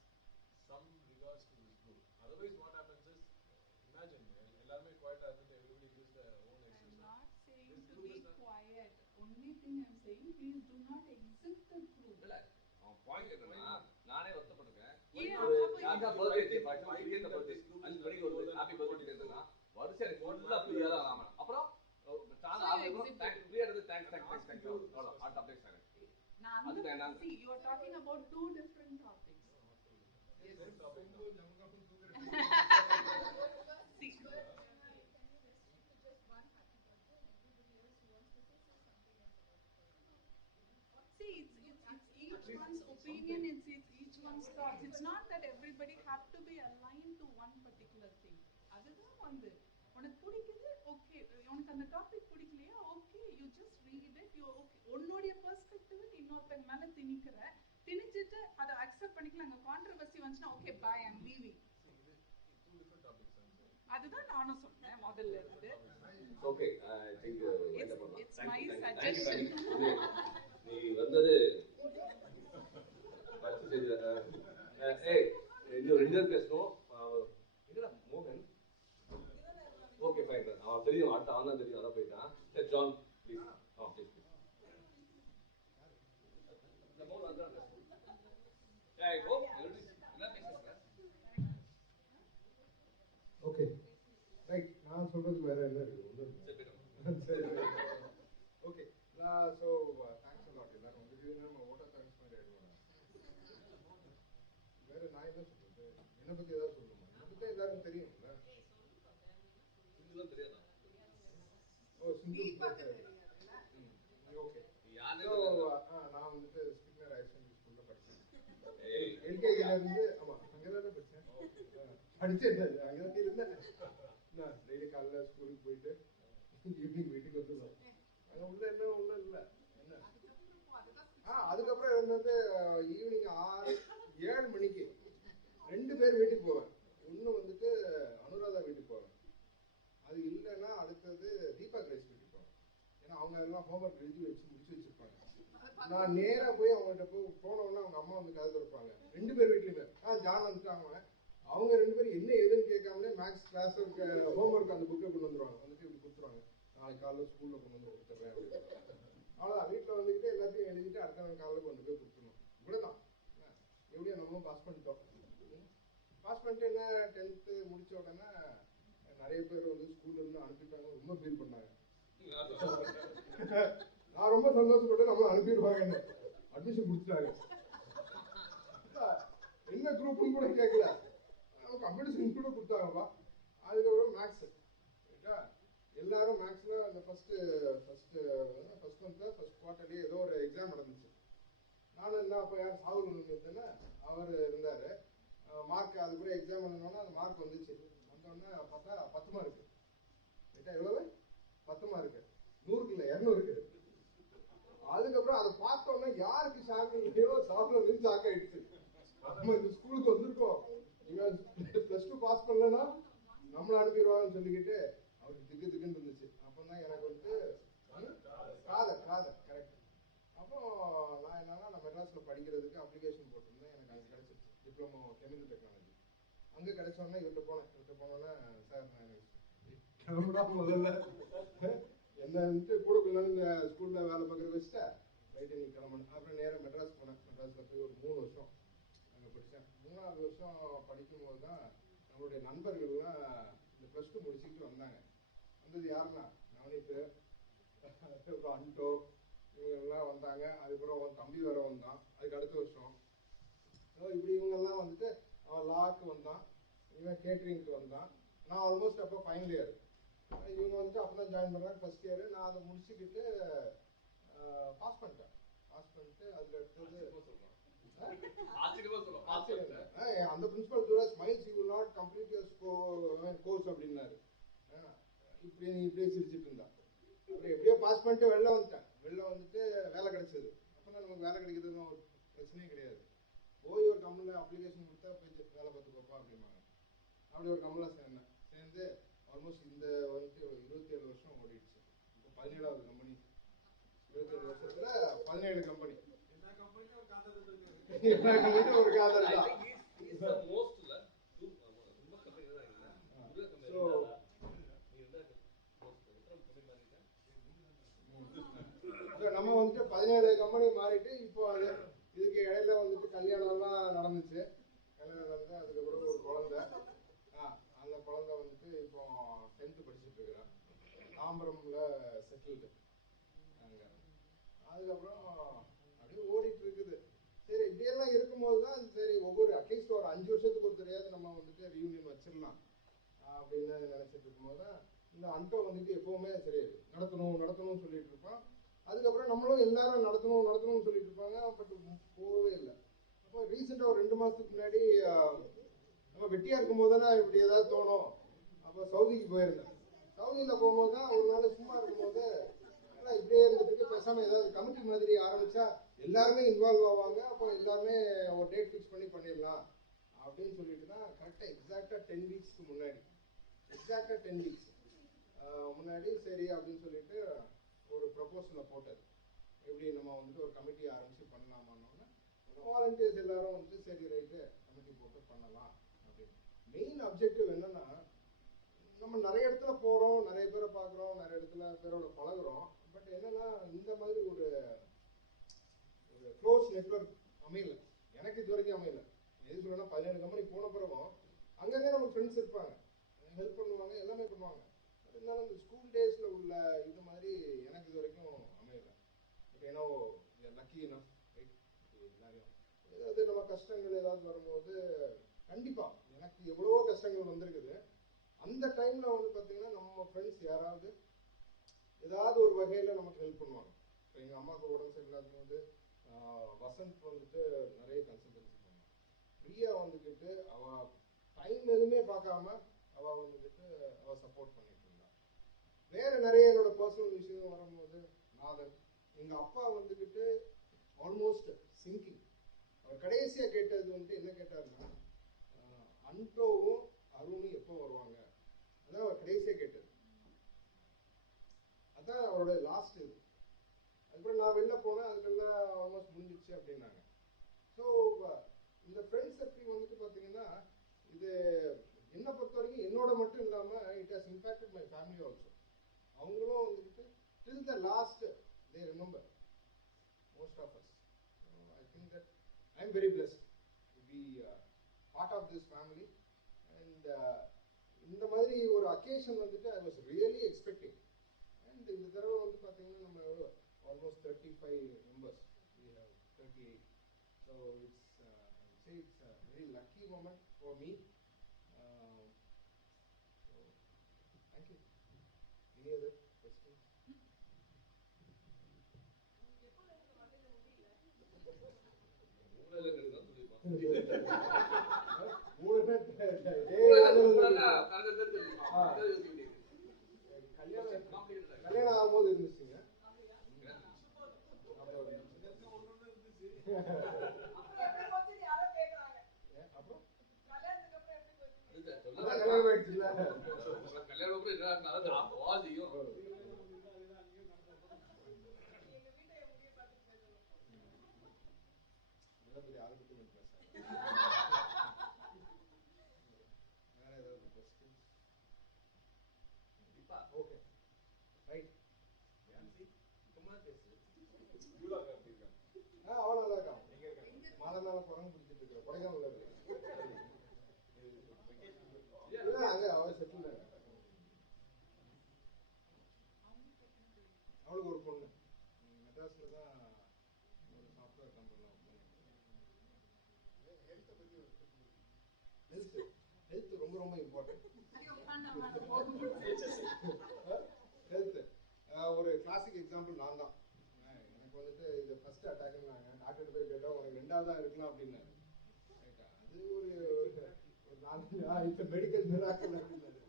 some regards to this group. Otherwise, what happens is, imagine, எல்லாருமே quiet இருந்துட்டு everybody gives their own excuse. I'm not saying to be quiet. Only thing I'm saying, please do not exit the group. இல்ல அவன் point என்னன்னா நானே வருத்தப்பட்டிருக்கேன். யாரா birthday party Priyantha birthday 5 மணிக்கு ஒரு happy birthday கேட்டேன்னா வரிசை எனக்கு ஃபுல்லா ஃப்ரீயா தான் ஆமா. அப்புறம் சாங் ஆடுறோம் தேங்க்ஸ் ஃப்ரீயா இருந்து தேங்க்ஸ் அவ்வளோ ஆட் அப்டேட் ஆகும். அது வேணாம். See, you are talking about two different topics. Yes. Same topic. See. See, it's each one's opinion, it's each one's thoughts. It's not that everybody have to be aligned to one particular thing. அதுதான் வந்து உனக்கு பிடிக்குது okay, உனக்கு அந்த topic பிடிக்கலையா okay, you just read it, you okay. உன்னுடைய perspective இன்னொருத்தங்க மேல திணிச்சிட்டு அதை அக்செப்ட் பண்ணிக்கலாம். அங்க கான்ட்ரோவர்சி வந்துச்சுன்னா okay bye I am leaving. Two different topics. அதுதான் நானும் சொன்னேன் முதல்ல இருந்து. Okay I think it's my suggestion. நீ வந்தது ஏய் இன்னும் 2 பேர் பேசணும். என்னடா மோகன் ஓகே ஃபைன் அவன் தெரியும் அடுத்த அவன் தான் தெரியும் அதான் போயிட்டான். சரி ஜான் ப்ளீஸ் ப்ளீஸ் இந்த மோகன் வந்தான் ஏய் கோ என்ன பேசுறீங்க? Okay right. நான் சொல்றதுக்கு வேற என்ன இருக்கு ஒன்றும் சரி okay. So thanks a lot எல்லாரும் உங்களுக்கு நம்ம ஓட்டா தேங்க்ஸ் மாதிரி ஆயிடுவோம். வேற நான் என்ன சொல்றது, என்னை பற்றி ஏதாவது சொல்லணுமா? என்னை பற்றி எல்லாருக்கும் தெரியும்ல. சிந்துலாம் தெரியாதா? ஓ சிந்து ஓகே. நான் வந்துட்டு ஸ்டிக்னர் ஹையர் ஸ்கூலில் படித்தேன். எல்கேஜிலேருந்து ஆமாம் அங்கே தானே படித்தேன். படித்தேன் அங்கே தான் இருந்தேன். நான் டெய்லி காலையில் ஸ்கூலுக்கு போயிட்டு ஈவினிங் வீட்டுக்கு வந்துடுவேன். அங்கே உள்ள என்ன ஒன்றும் இல்லை என்ன. அதுக்கப்புறம் வந்து ஈவினிங் 6-7 மணிக்கு 2 பேர் வீட்டுக்கு போவேன். இன்னும் வந்துட்டு அனுராதா வீட்டுக்கு போவேன். அது இல்லைன்னா அடுத்தது தீபா கிரேஸ் வீட்டுக்கு போவேன். ஏன்னா அவங்க எல்லாம் ஹோம்ஒர்க் எழுதி முடிச்சு வச்சிருப்பாங்க. நான் நேராக போய் அவங்ககிட்ட போனோன்னா அவங்க அம்மா வந்து கதை திறப்பாங்க. 2 பேர் வீட்லையுமே ஜான் வந்துட்டாங்க. அவங்க 2 பேரும் என்ன ஏதுன்னு கேட்காமலே மேக்ஸ் கிளாஸ் ஹோம்ஒர்க் அந்த புக்கை கொண்டு வந்துருவாங்க. வந்துட்டு இப்படி கொடுத்துருவாங்க, நாளைக்கு காலையில் ஸ்கூலில் கொண்டு வந்து கொடுத்துட்றேன் அப்படின்னு. அவ்வளோதான், வீட்டில் வந்துக்கிட்டு எல்லாத்தையும் எழுதிட்டு அடுத்த நாள் காலையில் கொண்டு போய் கொடுத்துடணும். இவ்வளோதான். எப்படியோ நம்மளும் பாஸ் பண்ணிட்டோம். பாஸ் பண்ணிட்டு என்ன 10th முடிச்ச உடனே நிறைய பேர் வந்து ஸ்கூல்ல இருந்து அனுப்பிட்டாங்க. ரொம்ப ஃபீல் பண்ணாங்க. நான் ரொம்ப சந்தோஷப்பட்டு நம்ம அனுப்பிடுவாங்க. என்ன அட்மிஷன் கொடுத்துட்டாங்க. என்ன குரூப்னு கூட கேட்கல, கம்ப்யூட்டர் சயின்ஸ் கூட கொடுத்தாங்கப்பா. அதுக்கப்புறம் மேக்ஸ் எல்லாரும் மேக்ஸ்ல அந்த ஃபர்ஸ்ட் மந்த்ல ஃபர்ஸ்ட் குவார்டர்லயே ஏதோ ஒரு எக்ஸாம் நடந்துச்சு. நானும் இருந்தா அப்போ யார் சாகுல் இருந்தேன்னா அவர் இருந்தாரு. மார்க் அது கூட எக்ஸாம் எழுதணும்னா அந்த மார்க் வந்துச்சு. வந்தோடனே பார்த்தா 10 மார்க்கு. கேட்டா எவ்வளவு? 10 மார்க்கு. 100க்கு இல்லை 200க்கு. அதுக்கப்புறம் அதை பார்த்தோன்னா யாருக்கு ஷாக் இல்லையோ சாப்பிட மீன் ஷாக் ஆயிடுச்சு. நம்ம இந்த ஸ்கூலுக்கு வந்திருக்கோம், இவன் +2 பாஸ் பண்ணலன்னா நம்மளை அனுப்பிடுவாங்கன்னு சொல்லிக்கிட்டு அவருக்கு திக்குன்னு இருந்துச்சு. அப்பதான் எனக்கு வந்துட்டு காதல் கரெக்ட். அப்போ நான் என்னன்னா நான் மெட்ராஸ்ல படிக்கிறதுக்கு அப்ளிகேஷன் போட்டிருந்தேன். எனக்கு அது கிடைச்சிருச்சு, டிப்ளமோ கெமிக்கல் டெக்னாலஜி. அங்கே கிடைச்சோன்னா இவர்கிட்ட போனோன்னே சார் நான் கிளம்புடா முதல்ல என்னன்ட்டு கூட இந்த ஸ்கூல்ல வேலை பார்க்குறது வச்சுட்டா ரைட்டு நீ கிளம்பணும். அப்புறம் நேரம் மெட்ராஸ் போனேன். மெட்ராஸ்ல போய் ஒரு 3 வருஷம் அங்கே படித்தேன். 3வது வருஷம் படிக்கும்போது தான் நம்மளுடைய நண்பர்கள்லாம் இந்த +2 முடிச்சுக்கிட்டு வந்தாங்க. வந்தது யாருன்னா நவனீத்து, அப்புறம் அன்டோ, இவங்கெல்லாம் வந்தாங்க. அதுக்கப்புறம் அவன் தம்பி வேற வந்தான் அதுக்கு அடுத்த வருஷம். இப்படி இவங்கெல்லாம் வந்துட்டு அவன் லாக்கு வந்தான், இவன் கேட்ரிங்க்கு வந்தான். நான் ஆல்மோஸ்ட் அப்போ ஃபைனல் இயர். இவங்க வந்துட்டு அப்போ தான் ஜாயின் பண்ணுறாங்க ஃபர்ஸ்ட் இயர். நான் அதை முடிச்சுக்கிட்டு பாஸ் பண்ணிட்டேன். பாஸ் பண்ணிட்டு அதுக்கு அடுத்தது அந்த பிரின்சிபல் சொல்ல smiles you will not complete your course அப்படின்னாரு. இப்படியே சிரிச்சுட்டு இருந்தா. அப்புறம் எப்படியோ பாஸ் பண்ணிட்டு வெளில வந்துட்டு வேலை கிடைச்சது. அப்பதான் நமக்கு வேலை கிடைக்கிறது ஒரு பிரச்சனையே கிடையாது. போய் ஒரு கம்பெனியில் அப்ளிகேஷன் கொடுத்தா போய் வேலை பார்த்து பார்ப்பா அப்படிம்பாங்க. அப்படி ஒரு கம்பெனியில் சேர்ந்து ஆல்மோஸ்ட் இந்த வந்துட்டு 27 வருஷம் ஓடிடுச்சு. இப்போ 17வது கம்பெனி. 27 வருஷத்துல 17 கம்பெனி. ஒரு காதல் தான். நம்ம வந்துட்டு 17 கம்பெனி மாறிட்டு இப்போ இதுக்கு இடையில வந்துட்டு கல்யாணம்லாம் நடந்துச்சு. கல்யாணம் நடந்து அதுக்கப்புறம் ஒரு குழந்தை. அந்த குழந்தை வந்துட்டு இப்போ 10th படிச்சுட்டு இருக்கிறான். தாம்பரம்ல செட்டில்டு அங்க. அதுக்கப்புறம் அப்படியே ஓடிட்டு இருக்குது. சரி இப்படியெல்லாம் இருக்கும்போது தான் சரி ஒவ்வொரு அட்லீஸ்ட் ஒரு 5 வருஷத்துக்கு ஒரு தெரியாது நம்ம வந்துட்டு ரியூனியன் வச்சிடலாம் அப்படின்னு நினைச்சிட்டு இருக்கும்போது தான் இந்த அன்டோ வந்துட்டு எப்பவுமே சரி நடத்தணும்னு சொல்லிட்டு இருப்பான். அதுக்கப்புறம் நம்மளும் எல்லாரும் நடத்தணும்னு சொல்லிட்டு இருப்பாங்க. பட் போகவே இல்லை. அப்போ ரீசெண்டா ஒரு 2 மாசத்துக்கு முன்னாடி நம்ம வெட்டியா இருக்கும்போது தானே இப்படி ஏதாவது தோணும். அப்போ சவுதிக்கு போயிருந்தேன். சவுதியில போகும்போது தான் ஒரு நாள் சும்மா இருக்கும்போது இப்படியே இருந்ததுக்கு பேசாம ஏதாவது கமிட்டி மாதிரி ஆரம்பிச்சா எல்லாருமே இன்வால்வ் ஆவாங்க. அப்போ எல்லாருமே ஒரு டேட் ஃபிக்ஸ் பண்ணிடலாம் அப்படின்னு சொல்லிட்டு தான் கரெக்டா எக்ஸாக்டா 10 வீக்ஸ்க்கு முன்னாடி சரி அப்படின்னு சொல்லிட்டு ஒரு ப்ரொபோசலை போட்டது. எப்படி நம்ம வந்துட்டு ஒரு கமிட்டி ஆரம்பிச்சு பண்ணலாமான்னு வாலண்டியர்ஸ் எல்லாரும் வந்துட்டு சரி ரைட்டு கமிட்டி போட்டு பண்ணலாம் அப்படின்னு. மெயின் அப்ஜெக்டிவ் என்னன்னா நம்ம நிறைய இடத்துல போறோம், நிறைய பேரை பார்க்குறோம், நிறைய இடத்துல பேரோட பழகுறோம். பட் என்னன்னா இந்த மாதிரி ஒரு க்ளோஸ் நெட்வொர்க் அமையல. எனக்கு இது வரைக்கும் அமையல. எது சொல்லணும்னா 17 கம்பெனி போன பிறகும் அங்கங்கே நமக்கு ஃப்ரெண்ட்ஸ் இருப்பாங்க, ஹெல்ப் பண்ணுவாங்க, எல்லாமே பண்ணுவாங்க. இருந்தாலும் இந்த ஸ்கூல் டேஸ்ல உள்ள இது மாதிரி எனக்கு இது வரைக்கும் அமையல. பட் ஏன்னா லக்கி இனஃப் ரைட். எல்லாரையும் ஏதாவது நம்ம கஷ்டங்கள் ஏதாவது வரும்போது கண்டிப்பா எனக்கு எவ்வளவோ கஷ்டங்கள் வந்திருக்குது. அந்த டைம்ல வந்து பாத்தீங்கன்னா நம்ம ஃப்ரெண்ட்ஸ் யாராவது ஏதாவது ஒரு வகையில நமக்கு ஹெல்ப் பண்ணுவாங்க. இப்போ எங்க அம்மாவுக்கு உடம்பு சரியில்லாத போது வசந்த் வந்துட்டு நிறைய கன்சல்டன்சி பண்ணுவாங்க. பிரியா வந்துக்கிட்டு அவ டைம் எதுவுமே பார்க்காம அவ வந்துக்கிட்டு அவ சப்போர்ட் பண்ணிட்டு இருந்தா. வேற நிறைய என்னோட பர்சனல் விஷயம் வரும்போது நாதன், எங்க அப்பா வந்துக்கிட்டு ஆல்மோஸ்ட் சிங்கிங். அவர் கடைசியா கேட்டது வந்துட்டு என்ன கேட்டாருன்னா அன்டோவும் அருணும் எப்போ வருவாங்க, அதான் அவர் கடைசியா கேட்டது. அதான் அவரோட லாஸ்ட் இது. அதுக்கப்புறம் நான் வெளில போனேன், அதுக்கெல்லாம் ஆல்மோஸ்ட் முடிஞ்சிச்சு அப்படின்னாங்க. ஸோ இந்த ஃப்ரெண்ட் சர்க்கிள் வந்துட்டு பார்த்தீங்கன்னா இது என்னை பொறுத்த வரைக்கும் என்னோட மட்டும் இல்லாமல் it has impacted my family also. அவங்களும் வந்துட்டு till the last they remember most of us. I think that I am very blessed to be part of this family. And இந்த மாதிரி ஒரு அக்கேஷன் வந்துட்டு I was really expecting. And இந்த தடவை வந்து பார்த்தீங்கன்னா நம்ம almost 35 members. We have 38. So it's I would say it's a very lucky moment for me. So thank you. Any other questions? மூளையில கிடையாது. கல்யாணம் ஆகும்போது இருந்துச்சுங்க. அப்புறம் கல்யாணம் ஆயிடுச்சு இல்ல, ஓகே ரைட். அவன் நல்லா இருக்கான். மலை மேல குரங்கு பிடிச்சிட்டு இருக்க கொடைக்கானல்ல இருக்கு. இல்ல அங்க அவன் செட்டில் அவளுக்கு ஒரு பொண்ணு மெட்ராஸ்ல தான் ஒரு சாஃப்ட்வேர் கம்பெனில ஒர்க் பண்ணிட்டு. ஹெல்த் ரொம்ப ரொம்ப இம்பார்ட்டன்ட். ஹெல்த் ஒரு கிளாசிக் எக்ஸாம்பிள் நான் தான். எனக்கு வந்துட்டு இது ஃபர்ஸ்ட் அட்டாக்னாங்க. டாக்டர் போய் கேட்டோம் உனக்கு ரெண்டாவதா இருக்கலாம் அப்படின்னாரு. அது ஒரு மெடிக்கல் மிராக்கிள் அப்படின்னாரு.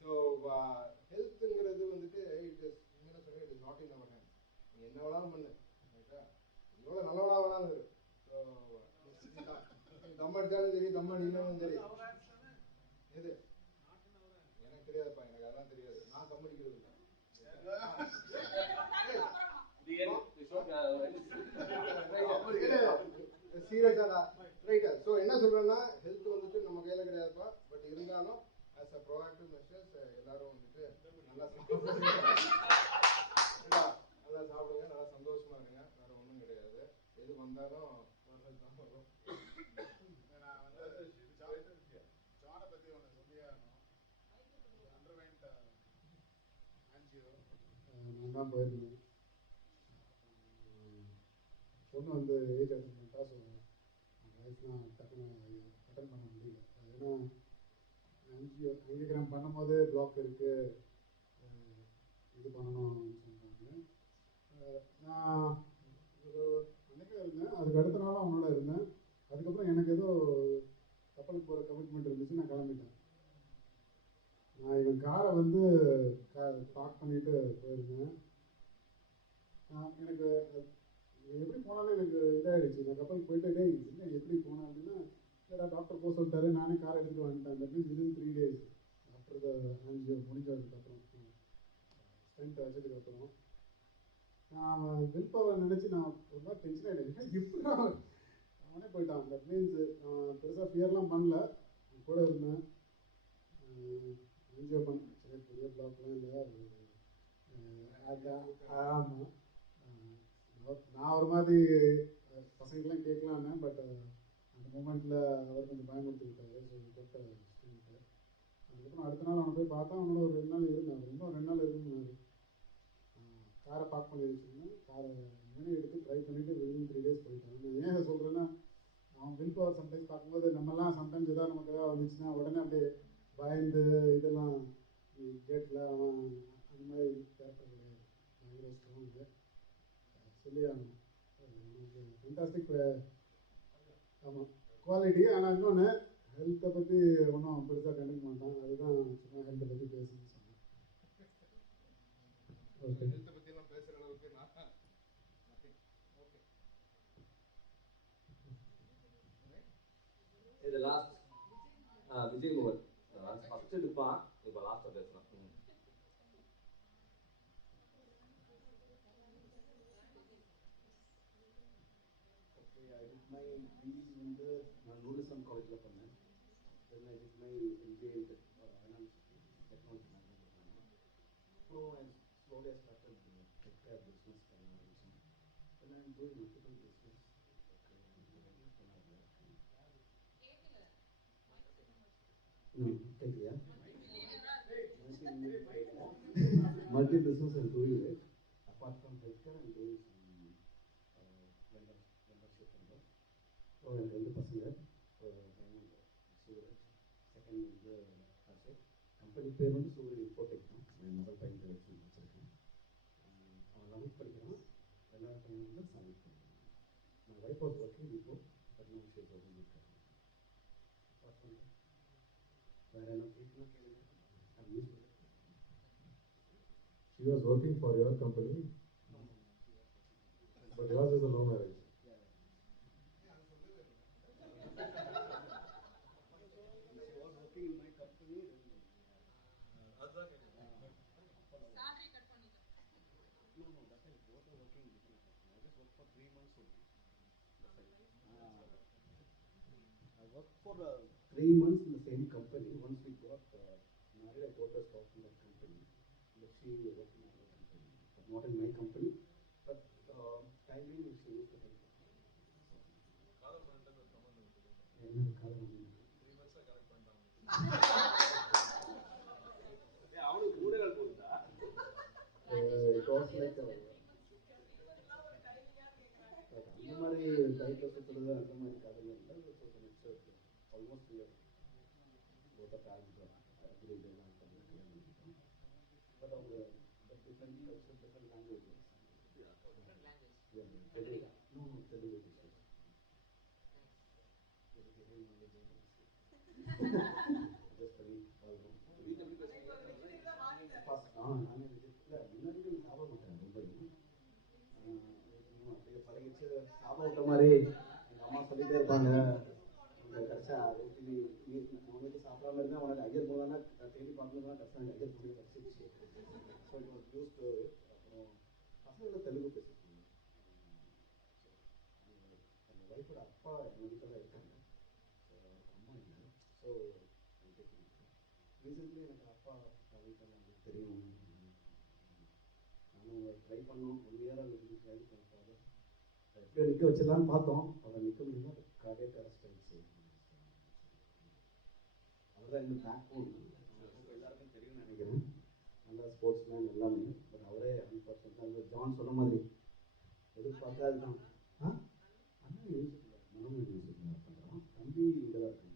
ஸோ ஹெல்த்துங்கிறது வந்துட்டு it is it is not in our hand. நீ என்ன வேணாலும் பண்ணு, ரைட்டா, எவ்வளோ நல்லவனா வேணாலும் இரு. ஸோ தம் அடிச்சாலும் சரி, தம் அடிக்கணும் சரி. எது எனக்கு தெரியாதுப்பா, எனக்கு அதெல்லாம் தெரியாது. நான் தம் அடிக்கிறது இல்லை. சீரியஸாடா, ரைட்டா. ஸோ என்ன சொல்றேன்னா ஹெல்த் வந்துட்டு நம்ம கையில கிடையாதுப்பா. பட் இருந்தாலும் ஆஸ் அ ப்ரோஆக்டிவ் மெஷர்ஸ் எல்லாரும் வந்துட்டு நல்லா சாப்பிடுங்க, நல்லா சந்தோஷமா இருங்க. வேற ஒன்றும் கிடையாது. எது வந்தாலும் வர்றது தான் வரும். நான் வந்து ஜானை பத்தி ஒன்று சொல்லியே ஆகணும். அண்டர்வெண்ட் ஆன்ஜியோ நான் தான் போயிருந்தேன். பொண்ணு வந்து ஏஜ் அட்டன் பண்ணிட்டா. ஸோ லைஃப்லாம் டக்குன்னு அட்டன் பண்ண முடியல. ஏன்னா ஆஞ்சியோகிராம் பண்ணும்போது பிளாக் இருக்குது, இது பண்ணணும் அப்படின்னு சொல்கிறாங்க. நான் ஒரு அன்றைக்கும் இருந்தேன், அதுக்கு அடுத்த நாளும் அவனோட இருந்தேன். அதுக்கப்புறம் எனக்கு ஏதோ கப்பலுக்கு போகிற கமிட்மெண்ட் இருந்துச்சு, நான் கிளம்பிட்டேன். நான் இவன் காரை வந்து பார்க் பண்ணிட்டு போயிருந்தேன். எனக்கு எப்படி போனாலும் எனக்கு இதாகிடுச்சு. நான் கப்பலுக்கு போயிட்டு டே என்ன எப்படி போனேன் அப்படின்னா, இல்லைடா டாக்டர் போக சொல்லிட்டாரு, நானே காரை எடுத்துகிட்டு வந்துட்டேன். That means within 3 days after the angio முடிஞ்சதுக்கப்புறம், ஸ்டென்ட் வச்சதுக்கப்புறம் நான் வில் பவர் நினச்சி நான் ஒரு மாதிரி டென்ஷன் ஆகிட்டேன். எப்படி அவனே போயிட்டான். தட் மீன்ஸ் நான் பெருசாக ஃபியர்லாம் பண்ணல, கூட இருந்தேன். ஆன்ஜியோ பண்ண சரி, பெரிய பிளாக்லாம் இல்லை. ஆமாம், நான் ஒரு மாதிரி பசங்கள்லாம் கேட்கலான்னு. பட் அந்த மூமெண்ட்டில் அவர் கொஞ்சம் பயமுறுத்தி விட்டார். ஸோ தொட்ட ஸ்டூடெண்ட்டு. அதுக்கப்புறம் அடுத்த நாள் அவனை போய் பார்த்தா அவனோட ஒரு 2 நாள் இருந்தாங்க. இன்னும் 2 நாள் இருந்தார். காரை பார்க் பண்ணி வச்சுருந்தேன். காரை இவனே எடுத்து ட்ரை பண்ணிவிட்டு வித்தின் 3 days போயிட்டான். நான் ஏன் அதை சொல்கிறேன்னா, அவன் வில் பவர் சம்டைம்ஸ் பார்க்கும்போது நம்மலாம் சம்டைம்ஸ் எதாவது நமக்கு எதாவது வந்துச்சுன்னா உடனே அப்படியே பயந்து இதெல்லாம் கேட்டில் அவன் அந்த மாதிரி கேரக்டர் கிடையாது. பயங்கர ஸ்ட்ராங்கு சொல்லி ஆகணும். ஃபென்டாஸ்டிக் ஆமாம் குவாலிட்டி. ஆனால் இன்னொன்று ஹெல்த்தை பற்றி ஒன்றும் பெருசாக கண்டுக்க மாட்டான். அதுதான் சும்மா ஹெல்த்தை பற்றி பேசுன்னு சொன்னேன். ஓகே, ஹெல்த்தை பற்றிலாம் பேசுகிற அளவுக்கு நான் ஓகே. இது லாஸ்ட் விஜய் மோகன் ஃபர்ஸ்ட் எடுப்பான், இப்போ லாஸ்ட்டாக பேசலாம். மை பிஜி வந்து நான் நூலிசம் காலேஜில் பண்ணேன். Then I did my MBA in technology management பண்ணேன். அப்புறம் slowly I started tech care business பண்ண ஆரம்பிச்சேன். Then I doing multiple business. கேட்குறியா? Multi business I doing it. Apart from tech care I doing membership பண்ணுறோம். So எனக்கு 2 பசங்க, Suraj, second வந்து Karthik. Company பேர் வந்து சூரஜ் இன்ஃபோடெக் தான். என் முதல் பையன் பேர் வச்சுருக்கேன். அவன் 11th படிக்கிறான். 2வது பையன் வந்து 7th படிக்கிறான். நான் ஒய்ஃப் வாஸ் ஒர்க்கிங் இப்போ, but no she is working with. Apart from வேற என்ன கேட்கணும் கேளுங்க. She was working for your company, but yours is a love marriage. She was working in my company. No, that's like both are working different company. I just worked for 3 months only. I worked for 3 months in the same company. Once we got married, I told her stop in that company. But she worked in another company, but not in my company. But time being, she used to help. அவனுக்கு 3 நாள் போகுதா? It was like அந்த மாதிரி டைப்ல சுற்றுறது அந்த மாதிரி கதையில் இல்லை. ஆல்மோஸ்ட் பட் அவங்க different culture, different languages. Telugu நானே இல்லை முன்னாடி சாப்பிட மாட்டேன் ரொம்ப. அப்படியே பழகிச்சு சாப்பிட விட்ட மாதிரி எங்கள் அம்மா சொல்லிகிட்டே இருப்பாங்க. கடைசியா நீ உனக்கு சாப்பிடாம இருந்தால் உனக்கு ஐயர் போனா தேடி பார்க்கணும்னா கஷ்டம், ஐயர் போய் கஷ்டிச்சு. So it was used to. அப்புறம் பசங்களோட தெலுங்கு பேசியிருக்காங்க. எங்கள் ஒய்ஃபோட அப்பா எங்கள் வீட்டில் தான் இருக்காங்க. ஸோ அம்மா இல்லை. ஸோ ரீசெண்ட்லி எனக்கு அப்பா வீட்டில் தெரியும். நானும் ட்ரை பண்ணோம். 1 year அதுக்கு ட்ரை பண்ணிட்டாங்க. எப்படியோ நிற்க வச்சிடலான்னு பார்த்தோம். அவரை நிற்க முடியுமா? கார்டியக் அரெஸ்ட் ஆயிடுச்சு. அவர் தான் இன்னும் பேக் போன். எல்லாருக்கும் தெரியும்னு நினைக்கிறேன். நல்லா ஸ்போர்ட்ஸ் மேன் எல்லாமே. பட் அவரே அன்பார்ச்சுனேட்டாக ஜான் சொன்ன மாதிரி எதிர்பார்க்காது தான். அண்ணா யூனிவர்சிட்டியில் மனோமன் யூனிவர்சிட்டியில் பண்ணுறான். தம்பி இங்கே தான் இருக்காங்க.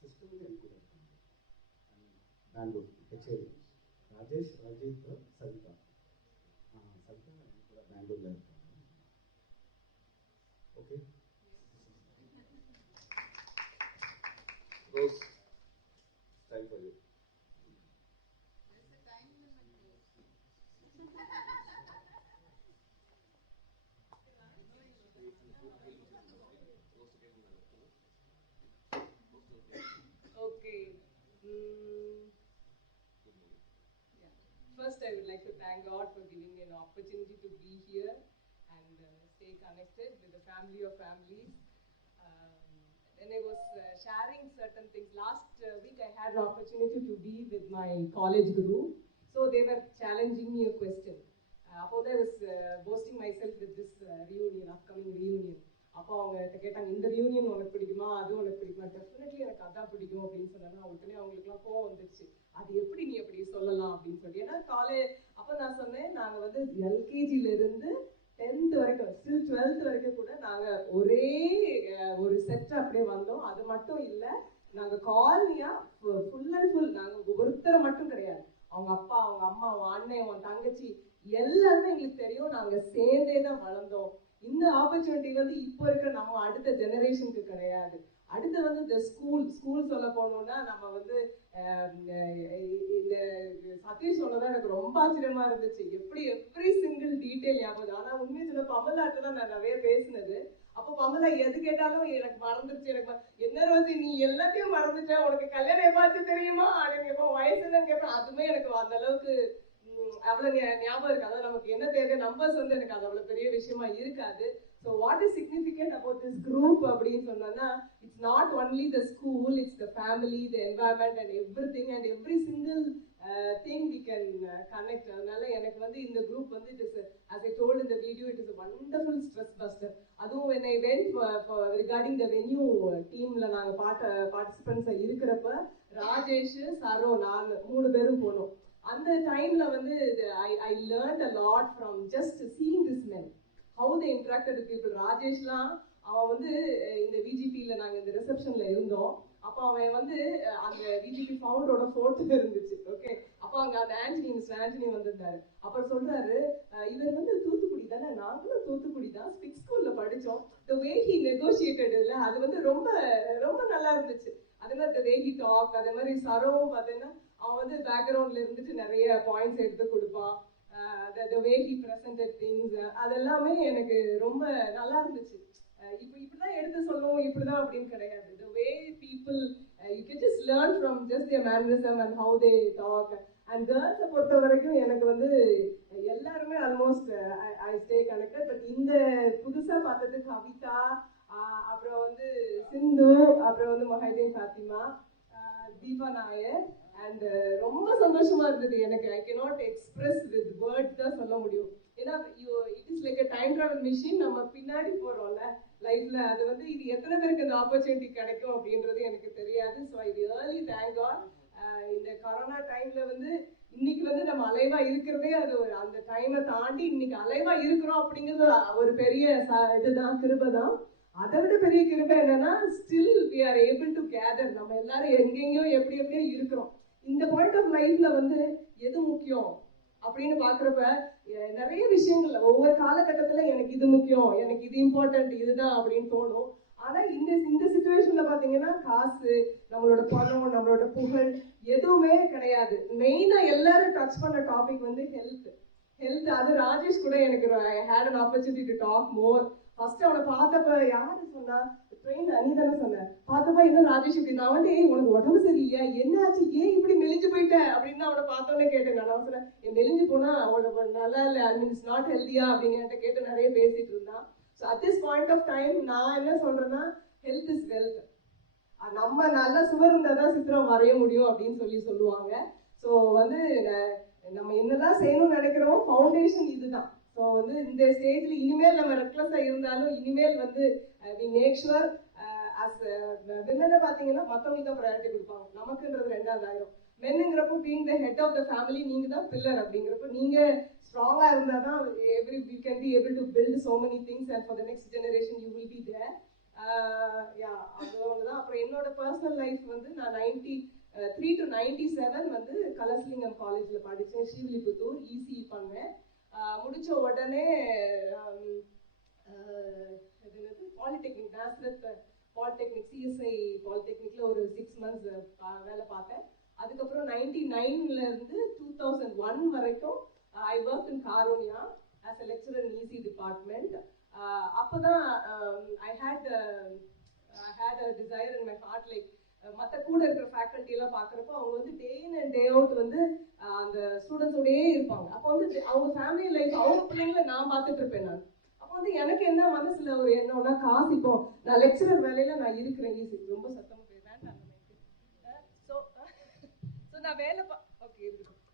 சிஸ்டர் என் கூட இருக்காங்க. பெங்களூர் ஹெச்ஏடி. ராஜேஷ், ரஜித், சரிதா. சரிதா என் கூட பெங்களூரில் இருக்காங்க. Okay. Rose, time for you. Okay. Yeah. First, I would like to thank God for giving me an opportunity to be here and stay connected with the family of families. When I was sharing certain things, last week I had an opportunity to be with my college group. So they were challenging me a question. Upon I was boasting myself with this reunion, upcoming reunion. அப்போ அவங்க கேட்டாங்க, இந்த reunion உனக்கு பிடிக்குமா, அது உனக்கு பிடிக்குமா? Definitely எனக்கு அதான் பிடிக்கும் அப்படின்னு சொன்னா உடனே அவங்களுக்குலாம் கோவம் வந்துருச்சு. அது எப்படி நீ அப்படி சொல்லலாம் அப்படின்னு சொல்லி. ஏன்னா அப்போ நான் சொன்னேன், நாங்கள் வந்து எல்கேஜில இருந்து 10th வரைக்கும், ஸ்டில் 12th வரைக்கும் கூட நாங்கள் ஒரே ஒரு செட் அப்படியே வந்தோம். அது மட்டும் இல்லை, நாங்கள் காலனியா ஃபுல் அண்ட் ஃபுல் நாங்கள் ஒருத்தரை மட்டும் கிடையாது. அவங்க அப்பா, அவங்க அம்மா, அவங்க அண்ணன், அவங்க தங்கச்சி எல்லாருமே எங்களுக்கு தெரியும். நாங்கள் சேர்ந்தே தான் வளர்ந்தோம். இந்த ஆப்பர்ச்சுனிட்டி வந்து இப்போ இருக்கிற நம்ம அடுத்த ஜெனரேஷனுக்கு கிடையாது. அடுத்து வந்து இந்த ஸ்கூல் சொல்ல போனோம்னா நம்ம வந்து இந்த சதீஷ் சொன்னதான் எனக்கு ரொம்ப ஆச்சரியமா இருந்துச்சு. எப்படி எவ்ரி சிங்கிள் டீட்டெயில் ஞாபகம். ஆனா உண்மையை சொல்ல பமலாட்ட தான் நான் நிறைய பேசினது. அப்போ பமலா எது கேட்டாலும் எனக்கு மறந்துருச்சு. எனக்கு என்ன ரோசி நீ எல்லாத்தையும் மறந்துட்ட, உனக்கு கல்யாணம் எப்பாச்சும் தெரியுமா அப்படின்னு கேட்போம். வயசு என்னன்னு கேட்பேன். அதுமே எனக்கு அந்த அளவுக்கு அவ்வளவு ஞாபகம் இருக்கு. அதாவது நமக்கு என்ன தேவை நம்பர்ஸ் வந்து எனக்கு அது அவ்வளவு பெரிய விஷயமா இருக்காது. So what is significant about this group அப்படின்னு சொன்னா, it's not only the school, it's the family, the environment and everything and every single thing we can connect. அதனால எனக்கு வந்து இந்த group வந்து it is as I told in the video, it is a wonderful stress buster. அதுவும் when I went for regarding the venue teamல நாங்க participants இருக்கிறப்ப ராஜேஷ், சரோ, நான் 3 பேரும் போனோம். அந்த டைம்ல வந்து I learned a lot from just seeing this men, how they interacted with people. ராஜேஷ்லாம் அவன் வந்து இந்த விஜிபியில் நாங்கள் இந்த ரிசப்ஷன்ல இருந்தோம். அப்போ அவன் வந்து அந்த விஜிபி ஃபவுண்டரோட போட்டோ இருந்துச்சு. ஓகே, அப்போ அங்க அந்த ஆண்டனி மிஸ்டர் ஆண்டனி வந்திருந்தாரு. அப்புறம் சொல்றாரு, இவர் வந்து தூத்துக்குடி தானே, நாங்களும் தூத்துக்குடி தான், ஸ்பிக் ஸ்கூல்ல படிச்சோம். த வே ஹி நெகோசியேட்டட் இல்ல, அது வந்து ரொம்ப ரொம்ப நல்லா இருந்துச்சு. அதே மாதிரி த வே ஹி டாக், அதே மாதிரி சரவும் பார்த்தீங்கன்னா அவன் வந்து பேக்ரவுண்ட்ல இருந்துட்டு நிறைய பாயிண்ட்ஸ் எடுத்து கொடுப்பான். the way he presented things, அதெல்லாமே எனக்கு ரொம்ப நல்லா இருந்துச்சு. இப்படிதான் எடுத்து சொல்லணும், இப்படிதான் அப்படின்னு கிடையாது. The way people, you can just learn from just their mannerism and how they talk. And girls பொறுத்த வரைக்கும் எனக்கு வந்து எல்லாருமே almost I stay connected. But இந்த புதுசா பார்த்தது கவிதா, அப்புறம் வந்து சிந்து, அப்புறம் வந்து மொஹைதீன் ஃபாத்திமா, தீபா நாயர். அண்ட் ரொம்ப சந்தோஷமா இருந்தது எனக்கு. I cannot express with words தான் சொல்ல முடியும். ஏன்னா it is like a time travel machine. நம்ம பின்னாடி போறோம்ல லைஃப்ல, அது வந்து இது எத்தனை பேருக்கு இந்த ஆப்பர்ச்சுனிட்டி கிடைக்கும் அப்படின்றது எனக்கு தெரியாது. So I really thank God. இந்த கொரோனா டைம்ல வந்து இன்னைக்கு வந்து நம்ம அலைவா இருக்கிறதே அது அந்த டைமை தாண்டி இன்னைக்கு அலைவா இருக்கிறோம் அப்படிங்கிறது ஒரு பெரிய இதுதான், கிருபை தான். அதை விட பெரிய கிருபை என்னன்னா, still we are able to gather. நம்ம எல்லாரும் எங்கெங்கயோ எப்படி எப்படியோ இருக்கிறோம். இந்த பாயிண்ட் ஆஃப் லைஃப்ல வந்து எது முக்கியம் அப்படின்னு பாக்குறப்ப நிறைய விஷயங்கள்ல ஒவ்வொரு காலகட்டத்துல எனக்கு இது முக்கியம், எனக்கு இது இம்பார்ட்டன்ட், இதுதான் அப்படின்னு தோணும். ஆனா இந்த சிச்சுவேஷன்ல பாத்தீங்கன்னா காசு, நம்மளோட பணம், நம்மளோட புகழ் எதுவுமே கிடையாது. மெயினா எல்லாரும் டச் பண்ண டாபிக் வந்து ஹெல்த். அது ராஜேஷ் கூட எனக்கு I had an opportunity to talk more. First அவனை பார்த்தப்ப யாரு சொன்னா, ட்ரெயின்ல நீ தானே சொன்ன, பார்த்தப்ப என்ன ராஜேஷ் இப்படி, நான் வந்து உனக்கு உடம்பு சரியில்லையா, என்னாச்சு, ஏன் இப்படி மெலிஞ்சு போயிட்ட அப்படின்னு அவனை பார்த்தோன்னே கேட்டேன். நான் சொன்னேன், மெலிஞ்சு போனா அவனோட நல்லா இல்லை, ஐ மீன் இட்ஸ் நாட் ஹெல்தியா அப்படின்னு என்கிட்ட கேட்டு நிறைய பேசிட்டு இருந்தான். So at this point of time நான் என்ன சொல்றேன்னா, ஹெல்த் இஸ் வெல்த். நம்ம நல்ல சுவர் இருந்தால் தான் சித்திரம் வரைய முடியும் அப்படின்னு சொல்லுவாங்க. ஸோ வந்து நம்ம என்னதான் செய்யணும்னு நினைக்கிறோம், ஃபவுண்டேஷன் இதுதான். ஸோ வந்து இந்த ஸ்டேஜ்ல இனிமேல் நம்ம ரெக்லஸா இருந்தாலும் இனிமேல் வந்து வி மேக் ஷுவர் அஸ் விமனை பார்த்தீங்கன்னா மற்றவங்களுக்கு தான் ப்ரையாரிட்டி கொடுப்பாங்க, நமக்குன்றது ரெண்டாவது ஆயிரும். மென்னுங்கிறப்போ being the head of the family, நீங்க தான் பில்லர். அப்படிங்கிறப்போ நீங்க ஸ்ட்ராங்கா இருந்தா தான் we can be able to build so many things and for the next generation you will be there. அது ஒன்றுதான். அப்புறம் என்னோட பர்சனல் லைஃப் வந்து நான் 93 to 97 வந்து கலர்ஸ்லிங்கம் காலேஜ்ல படித்தேன். ஸ்ரீவில்லிபுத்தூர் இசிஇ பண்ணேன். முடிச்ச உடனே பாலிடெக்னிக், நாசரத் பாலிடெக்னிக், சிஎஸ்ஐ பாலிடெக்னிக்ல ஒரு 6 months வேலை பார்த்தேன். அதுக்கப்புறம் 99ல இருந்து 2001 வரைக்கும் ஐ ஒர்க் இன் காரோனியா as a lecturer in EC department. அப்போதான் I had a desire in my heart, like மற்ற கூட இருக்கிற ஃபேக்கல்ட்டி எல்லாம் பார்க்குறப்போ அவங்க வந்து டே இன் அண்ட் டே அவுட் வந்து அந்த ஸ்டூடெண்ட்ஸோடயே இருப்பாங்க. அப்போ வந்து அவங்க ஃபேமிலி லைஃப், அவங்க பிள்ளைங்களை நான் பார்த்துட்டு இருப்பேன். நான் அப்போ வந்து எனக்கு என்ன மனசுல ஒரு என்னன்னா, காசு இப்போ நான் லெக்சரர் வேலையில நான் இருக்கிறேன். ஈஸி ரொம்ப சத்தமாக போயிடுறேன். ஸோ நான் வேலை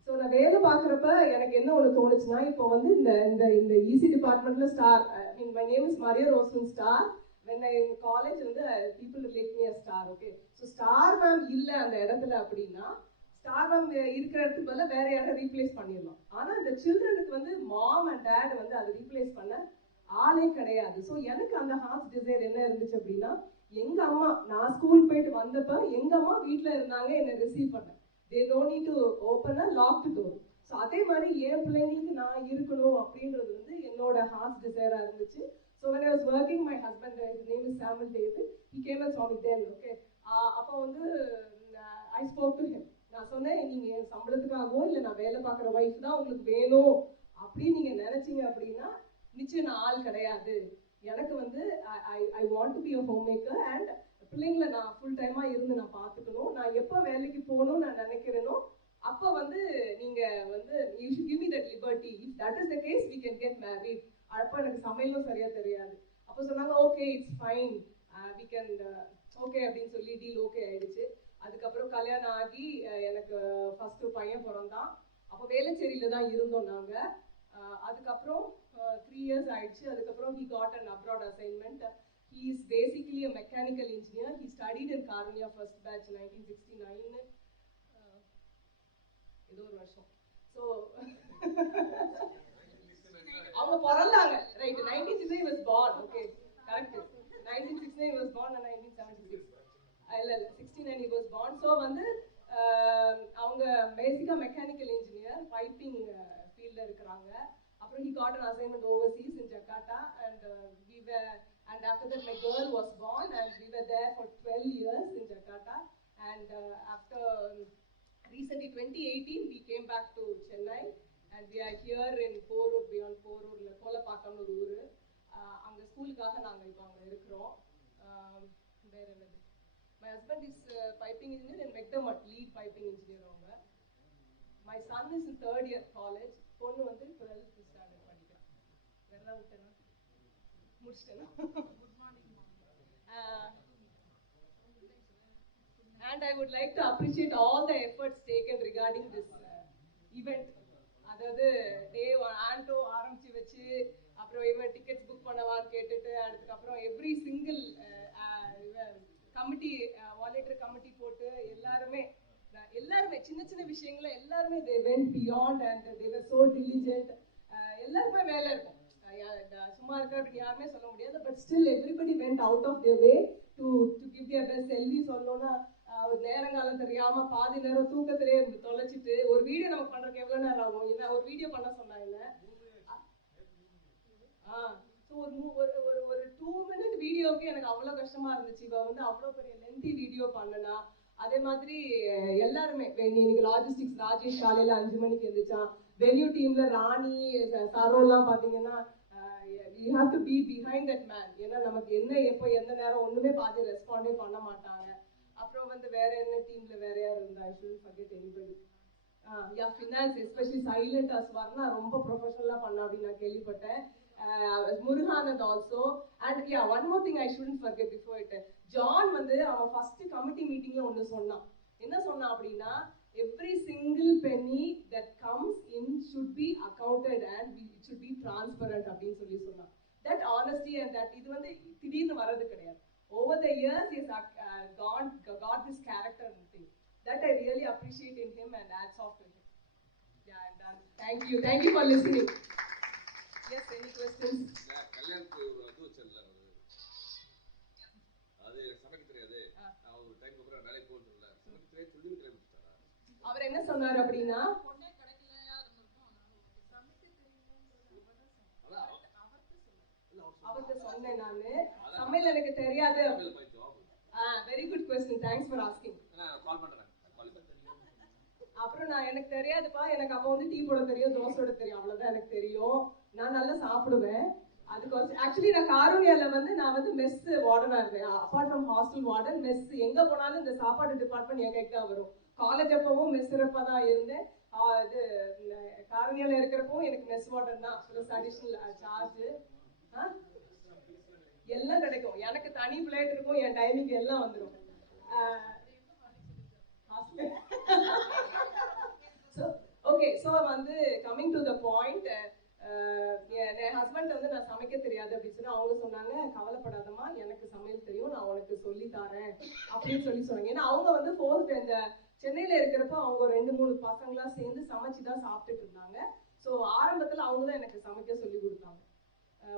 ஸோ நான் வேலை பார்க்குறப்ப எனக்கு என்ன ஒன்று தோணுச்சுன்னா, இப்போ வந்து இந்த இந்த இசி டிபார்ட்மெண்ட்ல star, I mean my name is Maria Roslin star. when I in college வந்து people relate me as star. okay, so star ma'am இல்ல அந்த இடத்துல அப்படின்னா ஸ்டார் மேம் இருக்கிற இடத்துக்கு பதிலா வேற யாரை ரீப்ளேஸ் பண்ணிடலாம். ஆனா இந்த சில்ட்ரனுக்கு வந்து மாம் அண்ட் டேட் வந்து அதை ரீப்ளேஸ் பண்ண ஆளே கிடையாது. ஸோ எனக்கு அந்த ஹார்ட் டிசைர் என்ன இருந்துச்சு அப்படின்னா, எங்க அம்மா, நான் ஸ்கூல் போயிட்டு வந்தப்ப எங்க அம்மா வீட்டுல இருந்தாங்க, என்னை ரிசீவ் பண்ண. they don't need to open a locked door. So அதே மாதிரி என் பிள்ளைங்களுக்கு நான் இருக்கணும் அப்படின்றது வந்து என்னோட ஹார்ட் டிசைரா இருந்துச்சு. So when I was working, my husband, his name is Samuel David, he came and saw me then. Okay, அப்போ வந்து I spoke to him. நான் சொன்னேன், நீங்க என் சம்பளத்துக்காகவோ இல்லை நான் வேலை பார்க்குற ஒய்ஃப் தான் உங்களுக்கு வேணும் அப்படின்னு நீங்க நினைச்சீங்க அப்படின்னா நிச்சயம் நான் ஆள் கிடையாது. எனக்கு வந்து I want to be a home maker and பிள்ளைங்களை நான் ஃபுல் டைமா இருந்து நான் பார்த்துக்கணும். நான் எப்போ வேலைக்கு போகணும்னு நான் நினைக்கிறேனோ அப்போ வந்து நீங்க வந்து you should give me that liberty. If that is the case we can get married. அப்போ எனக்கு சமையலும் சரியா தெரியாது. அப்போ சொன்னாங்க, okay it's fine, we can okay அப்படின்னு சொல்லி டீல் ஓகே ஆயிடுச்சு. அதுக்கப்புறம் கல்யாணம் ஆகி எனக்கு ஃபர்ஸ்ட் பையன் பிறந்தான். அப்போ வேளச்சேரியில தான் இருந்தோம் நாங்க. அதுக்கப்புறம் 3 years ஆயிடுச்சு. அதுக்கப்புறம் he got an abroad assignment. He is basically a mechanical engineer. He studied in Karunya first batch 1969. ஏதோ ஒரு வருஷம். ஸோ அவங்க பிறந்தாங்க right 1969 he was born. okay, correct. 1969 he was born and 1976 இல்ல 69 2016 and he was born. So வந்து அவங்க பேசிக்கா mechanical engineer piping ஃபீல்ட்ல இருக்கிறாங்க. அப்புறம் he got an assignment overseas in Jakarta and and after that my girl was born and we were there for 12 years in Jakarta and after recently 2018 we came back to Chennai and we are here in Porur, beyond Porurல Kolapakkam ஒரு ஊரு. அங்க ஸ்கூலுக்காக நாங்க இப்போ அங்க இருக்கிறோம். வேற என்னது, my husband is piping engineer in McDermott, lead piping engineer அவங்க. My son is in 3rd year college. பொண்ணு வந்து 12th standard படிக்கிறான். வேற விட்டேனா முடிச்சிட்டேனா? Good morning mom. And I would like to appreciate all the efforts taken regarding this event. அதாவது டே ஆண்டோ ஆரம்பிச்சு வச்சு அப்புறம் இவன் டிக்கெட்ஸ் புக் பண்ணவான்னு கேட்டுட்டு அதுக்கப்புறம் every single committee volunteer committee போட்டு எல்லாருமே சின்ன சின்ன விஷயங்கள எல்லாருமே they went beyond and they were so diligent. எல்லாருமே வேலை இருக்கும், சும்மா இருக்கிற அப்படின்னு யாருமே சொல்ல முடியாது. But still everybody went out of their way to give their best. செல்வி சொல்லணும்னா நேரங்காலம் தெரியாம பாதி நேரம் தூக்கத்திலே தொலைச்சிட்டு ஒரு வீடியோ நம்ம பண்றதுக்கு எவ்வளவு நேரம் ஆகும்? என்ன ஒரு வீடியோ பண்ண சொன்னாங்க. ஒரு 2 minute வீடியோக்கு எனக்கு அவ்வளவு கஷ்டமா இருந்துச்சு. இவ வந்து அவ்வளவு பெரிய லென்த்தி வீடியோ பண்ணனா. அதே மாதிரி எல்லாருமே இன்னைக்கு லாஜிஸ்டிக்ஸ் ராஜேஷ் காலையில 5 மணிக்கு எழுந்திரிச்சான். வென்யூ டீம்ல ராணி சரோலாம் பாத்தீங்கன்னா you have to be behind that man. ஏன்னா நமக்கு என்ன எப்போ எந்த நேரம் ஒண்ணுமே பாதி ரெஸ்பாண்டே பண்ண மாட்டாங்க. அப்புறம் வந்து வேற என்ன டீம்ல வேற யார் இருந்தா? I shouldn't forget anybody. Finance especially silent Swarna ரொம்ப ப்ரொஃபஷனலா பண்ண அப்படின்னு நான் கேள்விப்பட்டேன். Muruganand also. And one more thing I shouldn't forget before it. John வந்து அவன் ஃபர்ஸ்ட் கமிட்டி மீட்டிங்ல ஒன்னு சொன்னான். என்ன சொன்னான் அப்படின்னா, every single penny that comes in should be accounted and it should be transparent அப்படின்னு சொன்னான். That honesty and that இது வந்து திடீர்னு வரது கிடையாது. Over the years he has got this character and thing that I really appreciate in him and hats off to him. Yeah, I'm done. Thank you for listening. Yes, any questions? கல்யாணத்துக்கு ஒரு அது வச்சல்ல, அது சமைக்க தெரியாது, நான் ஒரு time அப்புறம் வேலைக்கு போறதுல சமைக்க தெரியாது சொல்லி தெரிவிச்சாரா? அவர் என்ன சொன்னார் அப்படின்னா, பொண்ணே கிடைக்கலையா இருந்திருக்கும், சமைக்க தெரியலன்றது அவர்கிட்ட சொன்னேன் நானு. சமையல் எனக்கு தெரியாது. Very good question, thanks for asking. Call பண்றேன். அப்புறம் நான் எனக்கு தெரியாதுப்பா, எனக்கு அப்போ வந்து டீ போட தெரியும், தோசை போட தெரியும், அவ்வளவுதான் எனக்கு தெரியும். நான் நல்லா சாப்பிடுவேன். அதுக்கு ஆக்சுவலி நான் காரோனியால வந்து நான் வந்து மெஸ் வார்டனா இருந்தேன். Apart from hostel warden, mess எங்க போனாலும் இந்த சாப்பாடு டிபார்ட்மெண்ட் என் கைக்கு தான் வரும். காலேஜ் அப்பவும் மெஸ் சிறப்பா தான் இருந்தேன். இது காரோனியால இருக்கிறப்பவும் எனக்கு மெஸ் வார்டன் தான் ப்ளஸ் அடிஷனல் சார்ஜ் எல்லாம் கிடைக்கும். எனக்கு தனி பிளேட் இருக்கும், என் டைமிங் எல்லாம் வந்துடும். ஓகே, ஸோ வந்து coming to the point, N husband வந்து நான் சமைக்க தெரியாது அப்படின்னு சொல்லி அவங்க சொன்னாங்க, கவலைப்படாதமா எனக்கு சமையல் தெரியும், நான் உனக்கு சொல்லி தரேன் அப்படின்னு சொன்னாங்க. ஏன்னா அவங்க வந்து ஃபோர்த் இந்த சென்னையில இருக்கிறப்ப அவங்க 2-3 பசங்களா சேர்ந்து சமைச்சுதான் சாப்பிட்டுட்டு இருந்தாங்க. ஸோ ஆரம்பத்துல அவங்க தான் எனக்கு சமைக்க சொல்லி கொடுத்தாங்க.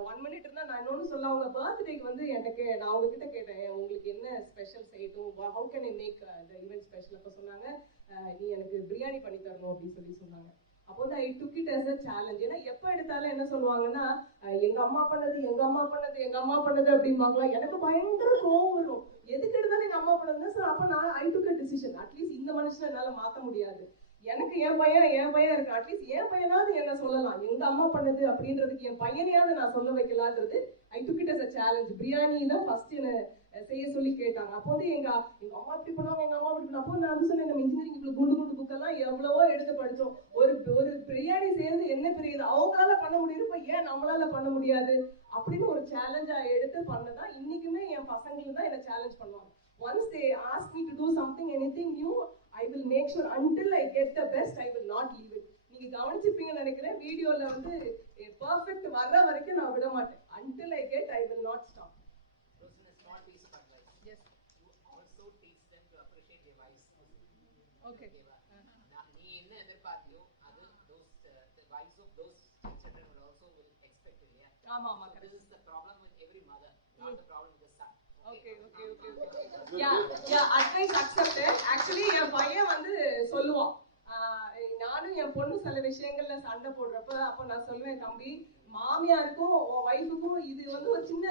1 minute இருந்தா நான் இன்னொன்னு சொல்ல, அவங்க பர்த்டேக்கு வந்து எனக்கு நான் அவங்க கிட்ட கேட்டேன், உங்களுக்கு என்ன ஸ்பெஷல் செய்யட்டும், how can I make the event special? அப்போ சொன்னாங்க, நீ எனக்கு பிரியாணி பண்ணி தரணும் அப்படின்னு சொன்னாங்க. அப்போ வந்து I took it as a challenge. ஏன்னா எப்போ எடுத்தாலும் என்ன சொல்லுவாங்கன்னா, எங்க அம்மா பண்ணது அப்படிம்பாங்களா. எனக்கு பயங்கர கோவம் வரும். எதுக்கு எடுத்தாலும் எங்க அம்மா பண்ணதுன்னா சார். அப்போ நான் ஐ டுக் அ டிசிஷன், அட்லீஸ்ட் இந்த மனுஷனை என்னால மாற்ற முடியாது. எனக்கு என் பையன் இருக்கு, அட்லீஸ்ட் என் பையனாவது என்ன சொல்லலாம், எங்க அம்மா பண்ணது அப்படின்றதுக்கு என் பையனையாவது நான் சொல்ல வைக்கலான்றது I took it as a challenge. Biryani தான் ஃபர்ஸ்ட் என்ன செய்ய சொல்லி கேட்டாங்க. அப்போ வந்து எங்க அம்மா இப்படி பண்ணுவாங்க, எங்க அம்மா இப்படி பண்ணுவாங்க. அப்போ நான் வந்து சொன்னேன், நம்ம இன்ஜினியரிங் இப்படி குண்டு புக்கெல்லாம் எவ்வளவோ எடுத்து படிச்சோம், ஒரு பிரியாணி செய்யறது என்ன பெரியது, அவங்களால பண்ண முடியுது, இப்போ ஏன் நம்மளால பண்ண முடியாது அப்படின்னு ஒரு சேலஞ்சா எடுத்து பண்ணதான் இன்னைக்குமே என் பசங்களுக்கு தான் என்ன சேலஞ்ச் பண்ணுவாங்க. Once they ask me to do something, anything new, I will make sure until I get the best, I will not leave it. நீங்க கவனிச்சிருப்பீங்கன்னு நினைக்கிறேன், வீடியோல வந்து பெர்ஃபெக்ட் வர்ற வரைக்கும் நான் விட மாட்டேன். Until I get, I will not stop. Rosin, a small piece of advice. Yes. You also teach them to appreciate their wives. Okay. நீ என்ன எதிர்பார்த்தியோ அது the wives of those children will also expect இல்லையா? ஆமா. This is the problem with every mother, not the problem with the son. Okay. Yeah, advice accepted. Actually, என் பையன் வந்து சொல்லுவான், நானும் என் பொண்ணு சில விஷயங்கள்ல சண்டை போடுறப்ப அப்ப நான் சொல்லுவேன், தம்பி மாமியாருக்கும் ஒய்ஃபுக்கும் இது வந்து ஒரு சின்ன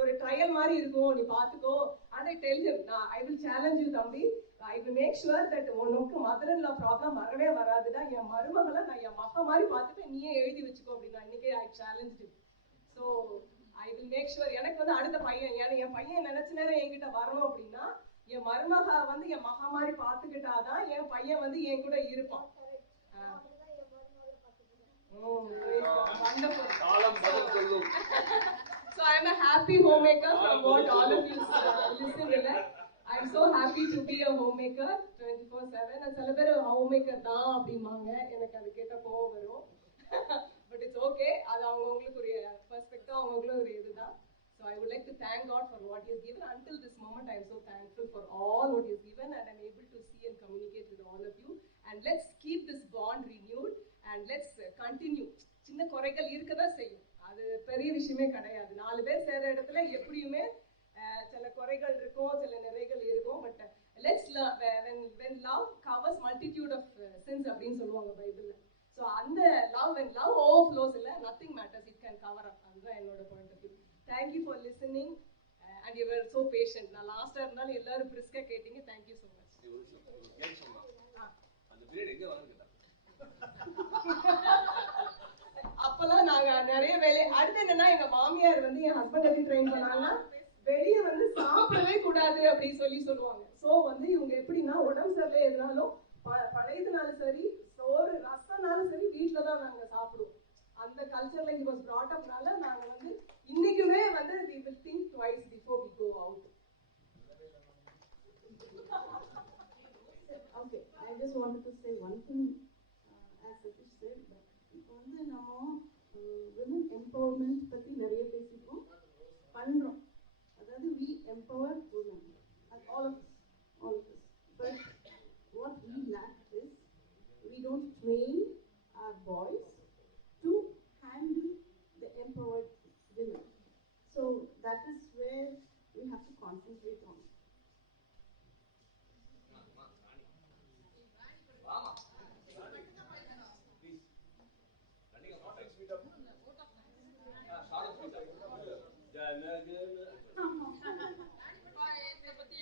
ஒரு ட்ரையல் மாதிரி இருக்கும், நீ பாத்துக்கோ. And I tell him, I will challenge you தம்பி, I will make sure that உனக்கு மதர் இன் லா ப்ராப்ளம் வரவே வராதுடா. என் மருமகளை நான் என் மக மாதிரி பார்த்துட்டு நீயே எழுதி வச்சுக்கோ அப்படின்னு இன்னைக்கே I challenge him. So I will make sure. எனக்கு வந்து அடுத்த பையன், என் பையன் நினைச்ச நேரம் என்கிட்ட வரணும் அப்படின்னா என் மருமக வந்து என் மக மாதிரி பாத்துக்கிட்டாதான் என் பையன் வந்து என் கூட இருப்பான். Wonderful. So I am a happy homemaker from what all of you listen to that. I am so happy to be a homemaker 24/7. And சில பேர் homemaker தான் அப்படிம்பாங்க, எனக்கு அது கேட்ட கோவம் வரும். But it's okay. அது அவங்களுக்கு ஒரு பெர்ஸ்பெக்டிவ், அவங்களுக்கு ஒரு இதுதான். So I would like to thank God for what He has given. Until this moment, I am so thankful for all what He has given, and I am able to see and communicate with all of you. And let's keep this bond renewed, and let's continue. சின்ன குறைகள் இருக்கதான் செய்யும், அது பெரிய விஷயமே கிடையாது. 4 பேர் சேர இடத்துல எப்படியுமே சில குறைகள் இருக்கும், சில நிறைகள் இருக்கும். But let's learn when love covers multitude of sins அப்படின்னு சொல்லுவாங்க பைபிள்ல. ஸோ அந்த when love overflows இல்ல, nothing matters, it can cover up. அதுதான் என்னோட point of view. Thank you for listening, and you were so patient. நான் லாஸ்டா இருந்தாலும் எல்லாரும் பிரிஸ்கா கேட்டீங்க. Thank you so much. அந்த பீரியட் எங்க வளர்ந்துட்டா அப்பெல்லாம் நாங்க நிறைய வேலை. அடுத்து என்னன்னா, எங்க மாமியார் வந்து என் ஹஸ்பண்ட் எப்படி ட்ரெயின் பண்ணாங்கன்னா, வெளியே வந்து சாப்பிடவே கூடாது அப்படின்னு சொல்லுவாங்க. சோ வந்து இவங்க எப்படின்னா, உடம்பு சரியில்லை எதுனாலும் பழையதுனாலும் சரி, சோறு ரசம்னாலும் சரி, வீட்டுலதான் நாங்க சாப்பிடுவோம். அந்த கல்ச்சர்ல இங்க வாஸ் brought upனால நாங்க வந்து இன்னைக்குமே வந்து we will think twice before we go out. Okay, I just wanted to say one thing, as Satish said, but இப்போ வந்து நம்ம women empowerment பத்தி நிறைய பேசிப்போம் பண்றோம். அதாவது we empower women, all of us, but what we lack is we don't train our boys to handle the empowered women. So that is where we have to concentrate on.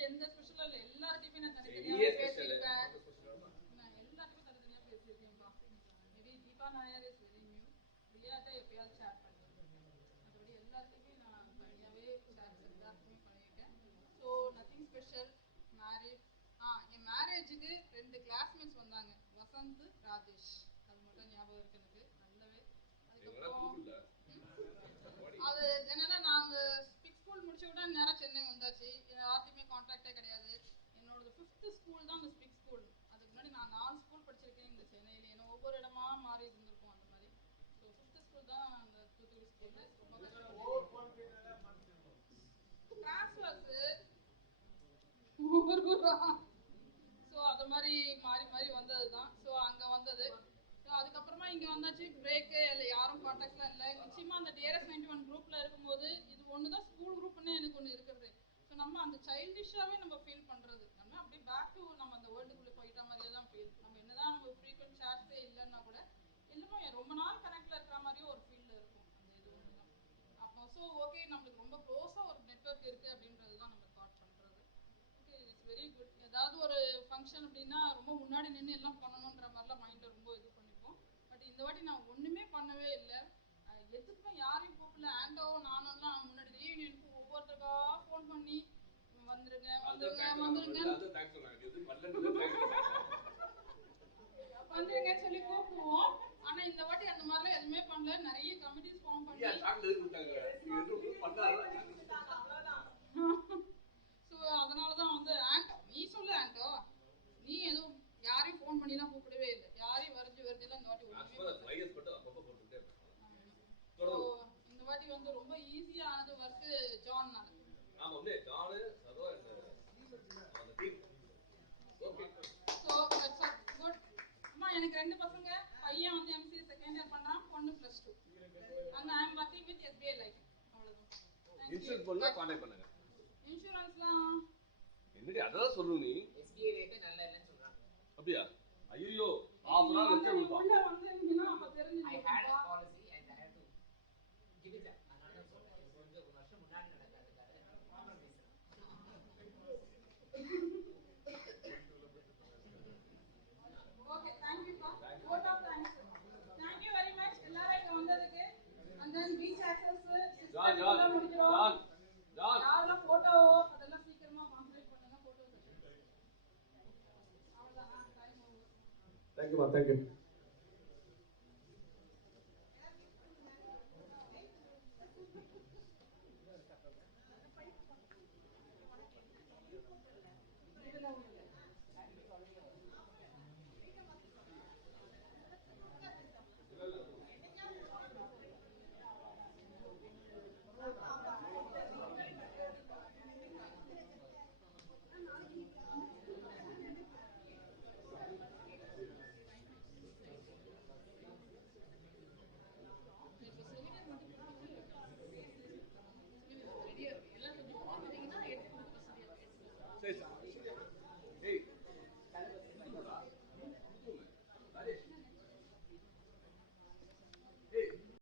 எந்த ஸ்பெஷலும் இல்லை, எல்லாருக்குமே நான் தனித்தனியாவே பேசியிருக்கேன். எல்லாருக்குமே தனித்தனியா பேசியிருக்கேன்ப்பா. Maybe Deepa Nair is very new, பிரியாட்ட எப்பயாவது ஷேர் பண்ணிருக்கேன். மற்றபடி எல்லாருக்குமே நான் தனியாவே எல்லாருக்குமே பண்ணியிருக்கேன். So nothing special. மேரேஜ் என் மேரேஜுக்கு 2 கிளாஸ்மேட்ஸ் வந்தாங்க, வசந்த், ராஜேஷ். அது மட்டும் ஞாபகம் இருக்கு எனக்கு நல்லாவே. அதுக்கப்புறம் அது என்னன்னா, நாங்க ஸ்கூல் முடிச்ச உடனே நேரம் சென்னை வந்தாச்சு. யார்ட்டையுமே கான்டாக்டே கிடையாது. என்னோட 5th ஸ்கூல் தான் அந்த ஸ்பிக் ஸ்கூல். அதுக்கு முன்னாடி நான் 4 ஸ்கூல் படிச்சிருக்கேன் இந்த சென்னையில. ஏன்னா ஒவ்வொரு இடமா மாறி இருந்திருக்கும் அந்த மாதிரி. ஸோ 5th ஸ்கூல் தான் அந்த தூத்துக்குடி ஸ்கூல். டிரான்ஸ்ஃபர்ஸ் ஸோ அது மாதிரி மாறி மாறி வந்தது தான். ஸோ அங்கே வந்தது. அதுக்கப்புறமா இங்கே வந்தாச்சு. பிரேக்கு இல்லை, யாரும் கான்டாக்ட்லாம் இல்லை. நிச்சயமாக அந்த டிஆர்எஸ் 91 குரூப்பில் இருக்கும்போது இது ஒன்று தான் ஸ்கூல் குரூப்னு எனக்கு ஒன்று இருக்கிறது. ஸோ நம்ம அந்த சைல்டிஷாகவே நம்ம ஃபீல் பண்ணுறது, நம்ம அப்படியே பேக் டு நம்ம அந்த வேர்ல்டுக்குள்ளே போயிட்ட மாதிரியே தான் ஃபீல். நம்ம என்னதான் நம்ம ஃப்ரீக்வெண்ட் சாட்ஸே இல்லைன்னா கூட எல்லாமே ரொம்ப நாள் கனெக்டில் இருக்கிற மாதிரியும் ஒரு ஃபீலில் இருக்கும். அந்த இது ஒன்று தான். அப்போ ஸோ ஓகே, நம்மளுக்கு ரொம்ப க்ளோஸாக ஒரு நெட்வொர்க் இருக்குது அப்படின்றது தான் நம்ம தாட் பண்ணுறது. Okay, it's very good. ஏதாவது ஒரு ஃபங்க்ஷன் அப்படின்னா ரொம்ப முன்னாடி நின்று எல்லாம் பண்ணணுன்ற மாதிரிலாம் மைண்டில் ரொம்ப இது பண்ணிப்போம். பட் இந்த வாட்டி நான் ஒன்றுமே பண்ணவே இல்லை. எதுக்குமே யாரையும் கூப்பிடல. ஆண்டோவும் நானும்லாம் முன்னாடி ரீயூனியனுக்கு ஒவ்வொருத்தருக்கா ஃபோன் பண்ணி வந்துருங்க வந்துருங்கன்னு சொல்லி கூப்பிடுவோம். ஆனா இந்த வாட்டி அந்த மாதிரிலாம் எதுவுமே பண்ணல. நிறைய கமிட்டிஸ் ஃபார்ம் பண்ணி ஸோ அதனாலதான் வந்து ஆண்டோ நீ சொல்லு, ஆண்டோ நீ எதுவும் யாரையும் ஃபோன் பண்ணிலாம் கூப்பிடவே இல்லை. யாரையும் வருதுலாம் இந்த வாட்டி இந்த வாட்டி வந்து ரொம்ப ஈஸியானது ஒர்க்கு ஜான்னால. So good. அம்மா எனக்கு 2 பசங்க. பையன் வந்து எம்சிஏ செகண்ட் இயர் பண்றான், பொண்ணு +2. And I am working with SBI life. அவ்வளவுதான். இன்சூரன்ஸ் பண்ணா கான்டாக்ட் பண்ணுங்க. பேலன்ஸ்லாம் என்னடி அதான் சொல்லு நீ. SBI ரேட்டே நல்லா இல்லைன்னு சொல்றாங்க. அப்படியா? ஐயோ half an hour வச்சு கொடுப்பா. உள்ள வந்தீங்கன்னா அப்ப I தெரிஞ்சிருக்கும். had a policy and I had to give it up. அதனால தான் சொல்றேன். இது வந்து ஒரு வருஷம் முன்னாடி நடக்காதுக்காக அப்புறம் பேசுறேன். ஓகே थैंक यू பா. vote of thanks. Thank you very much எல்லாரும் இங்க வந்ததுக்கு. And then beach access John யாரெல்லாம் போட்டோவோ அதெல்லாம் சீக்கிரமா கம்ப்ளீட் பண்ணுங்க போட்டோ செஷன். அவ்வளவுதான் டைம் ஓவர். தேங்க்யூமா தேங்க்யூ. இதுல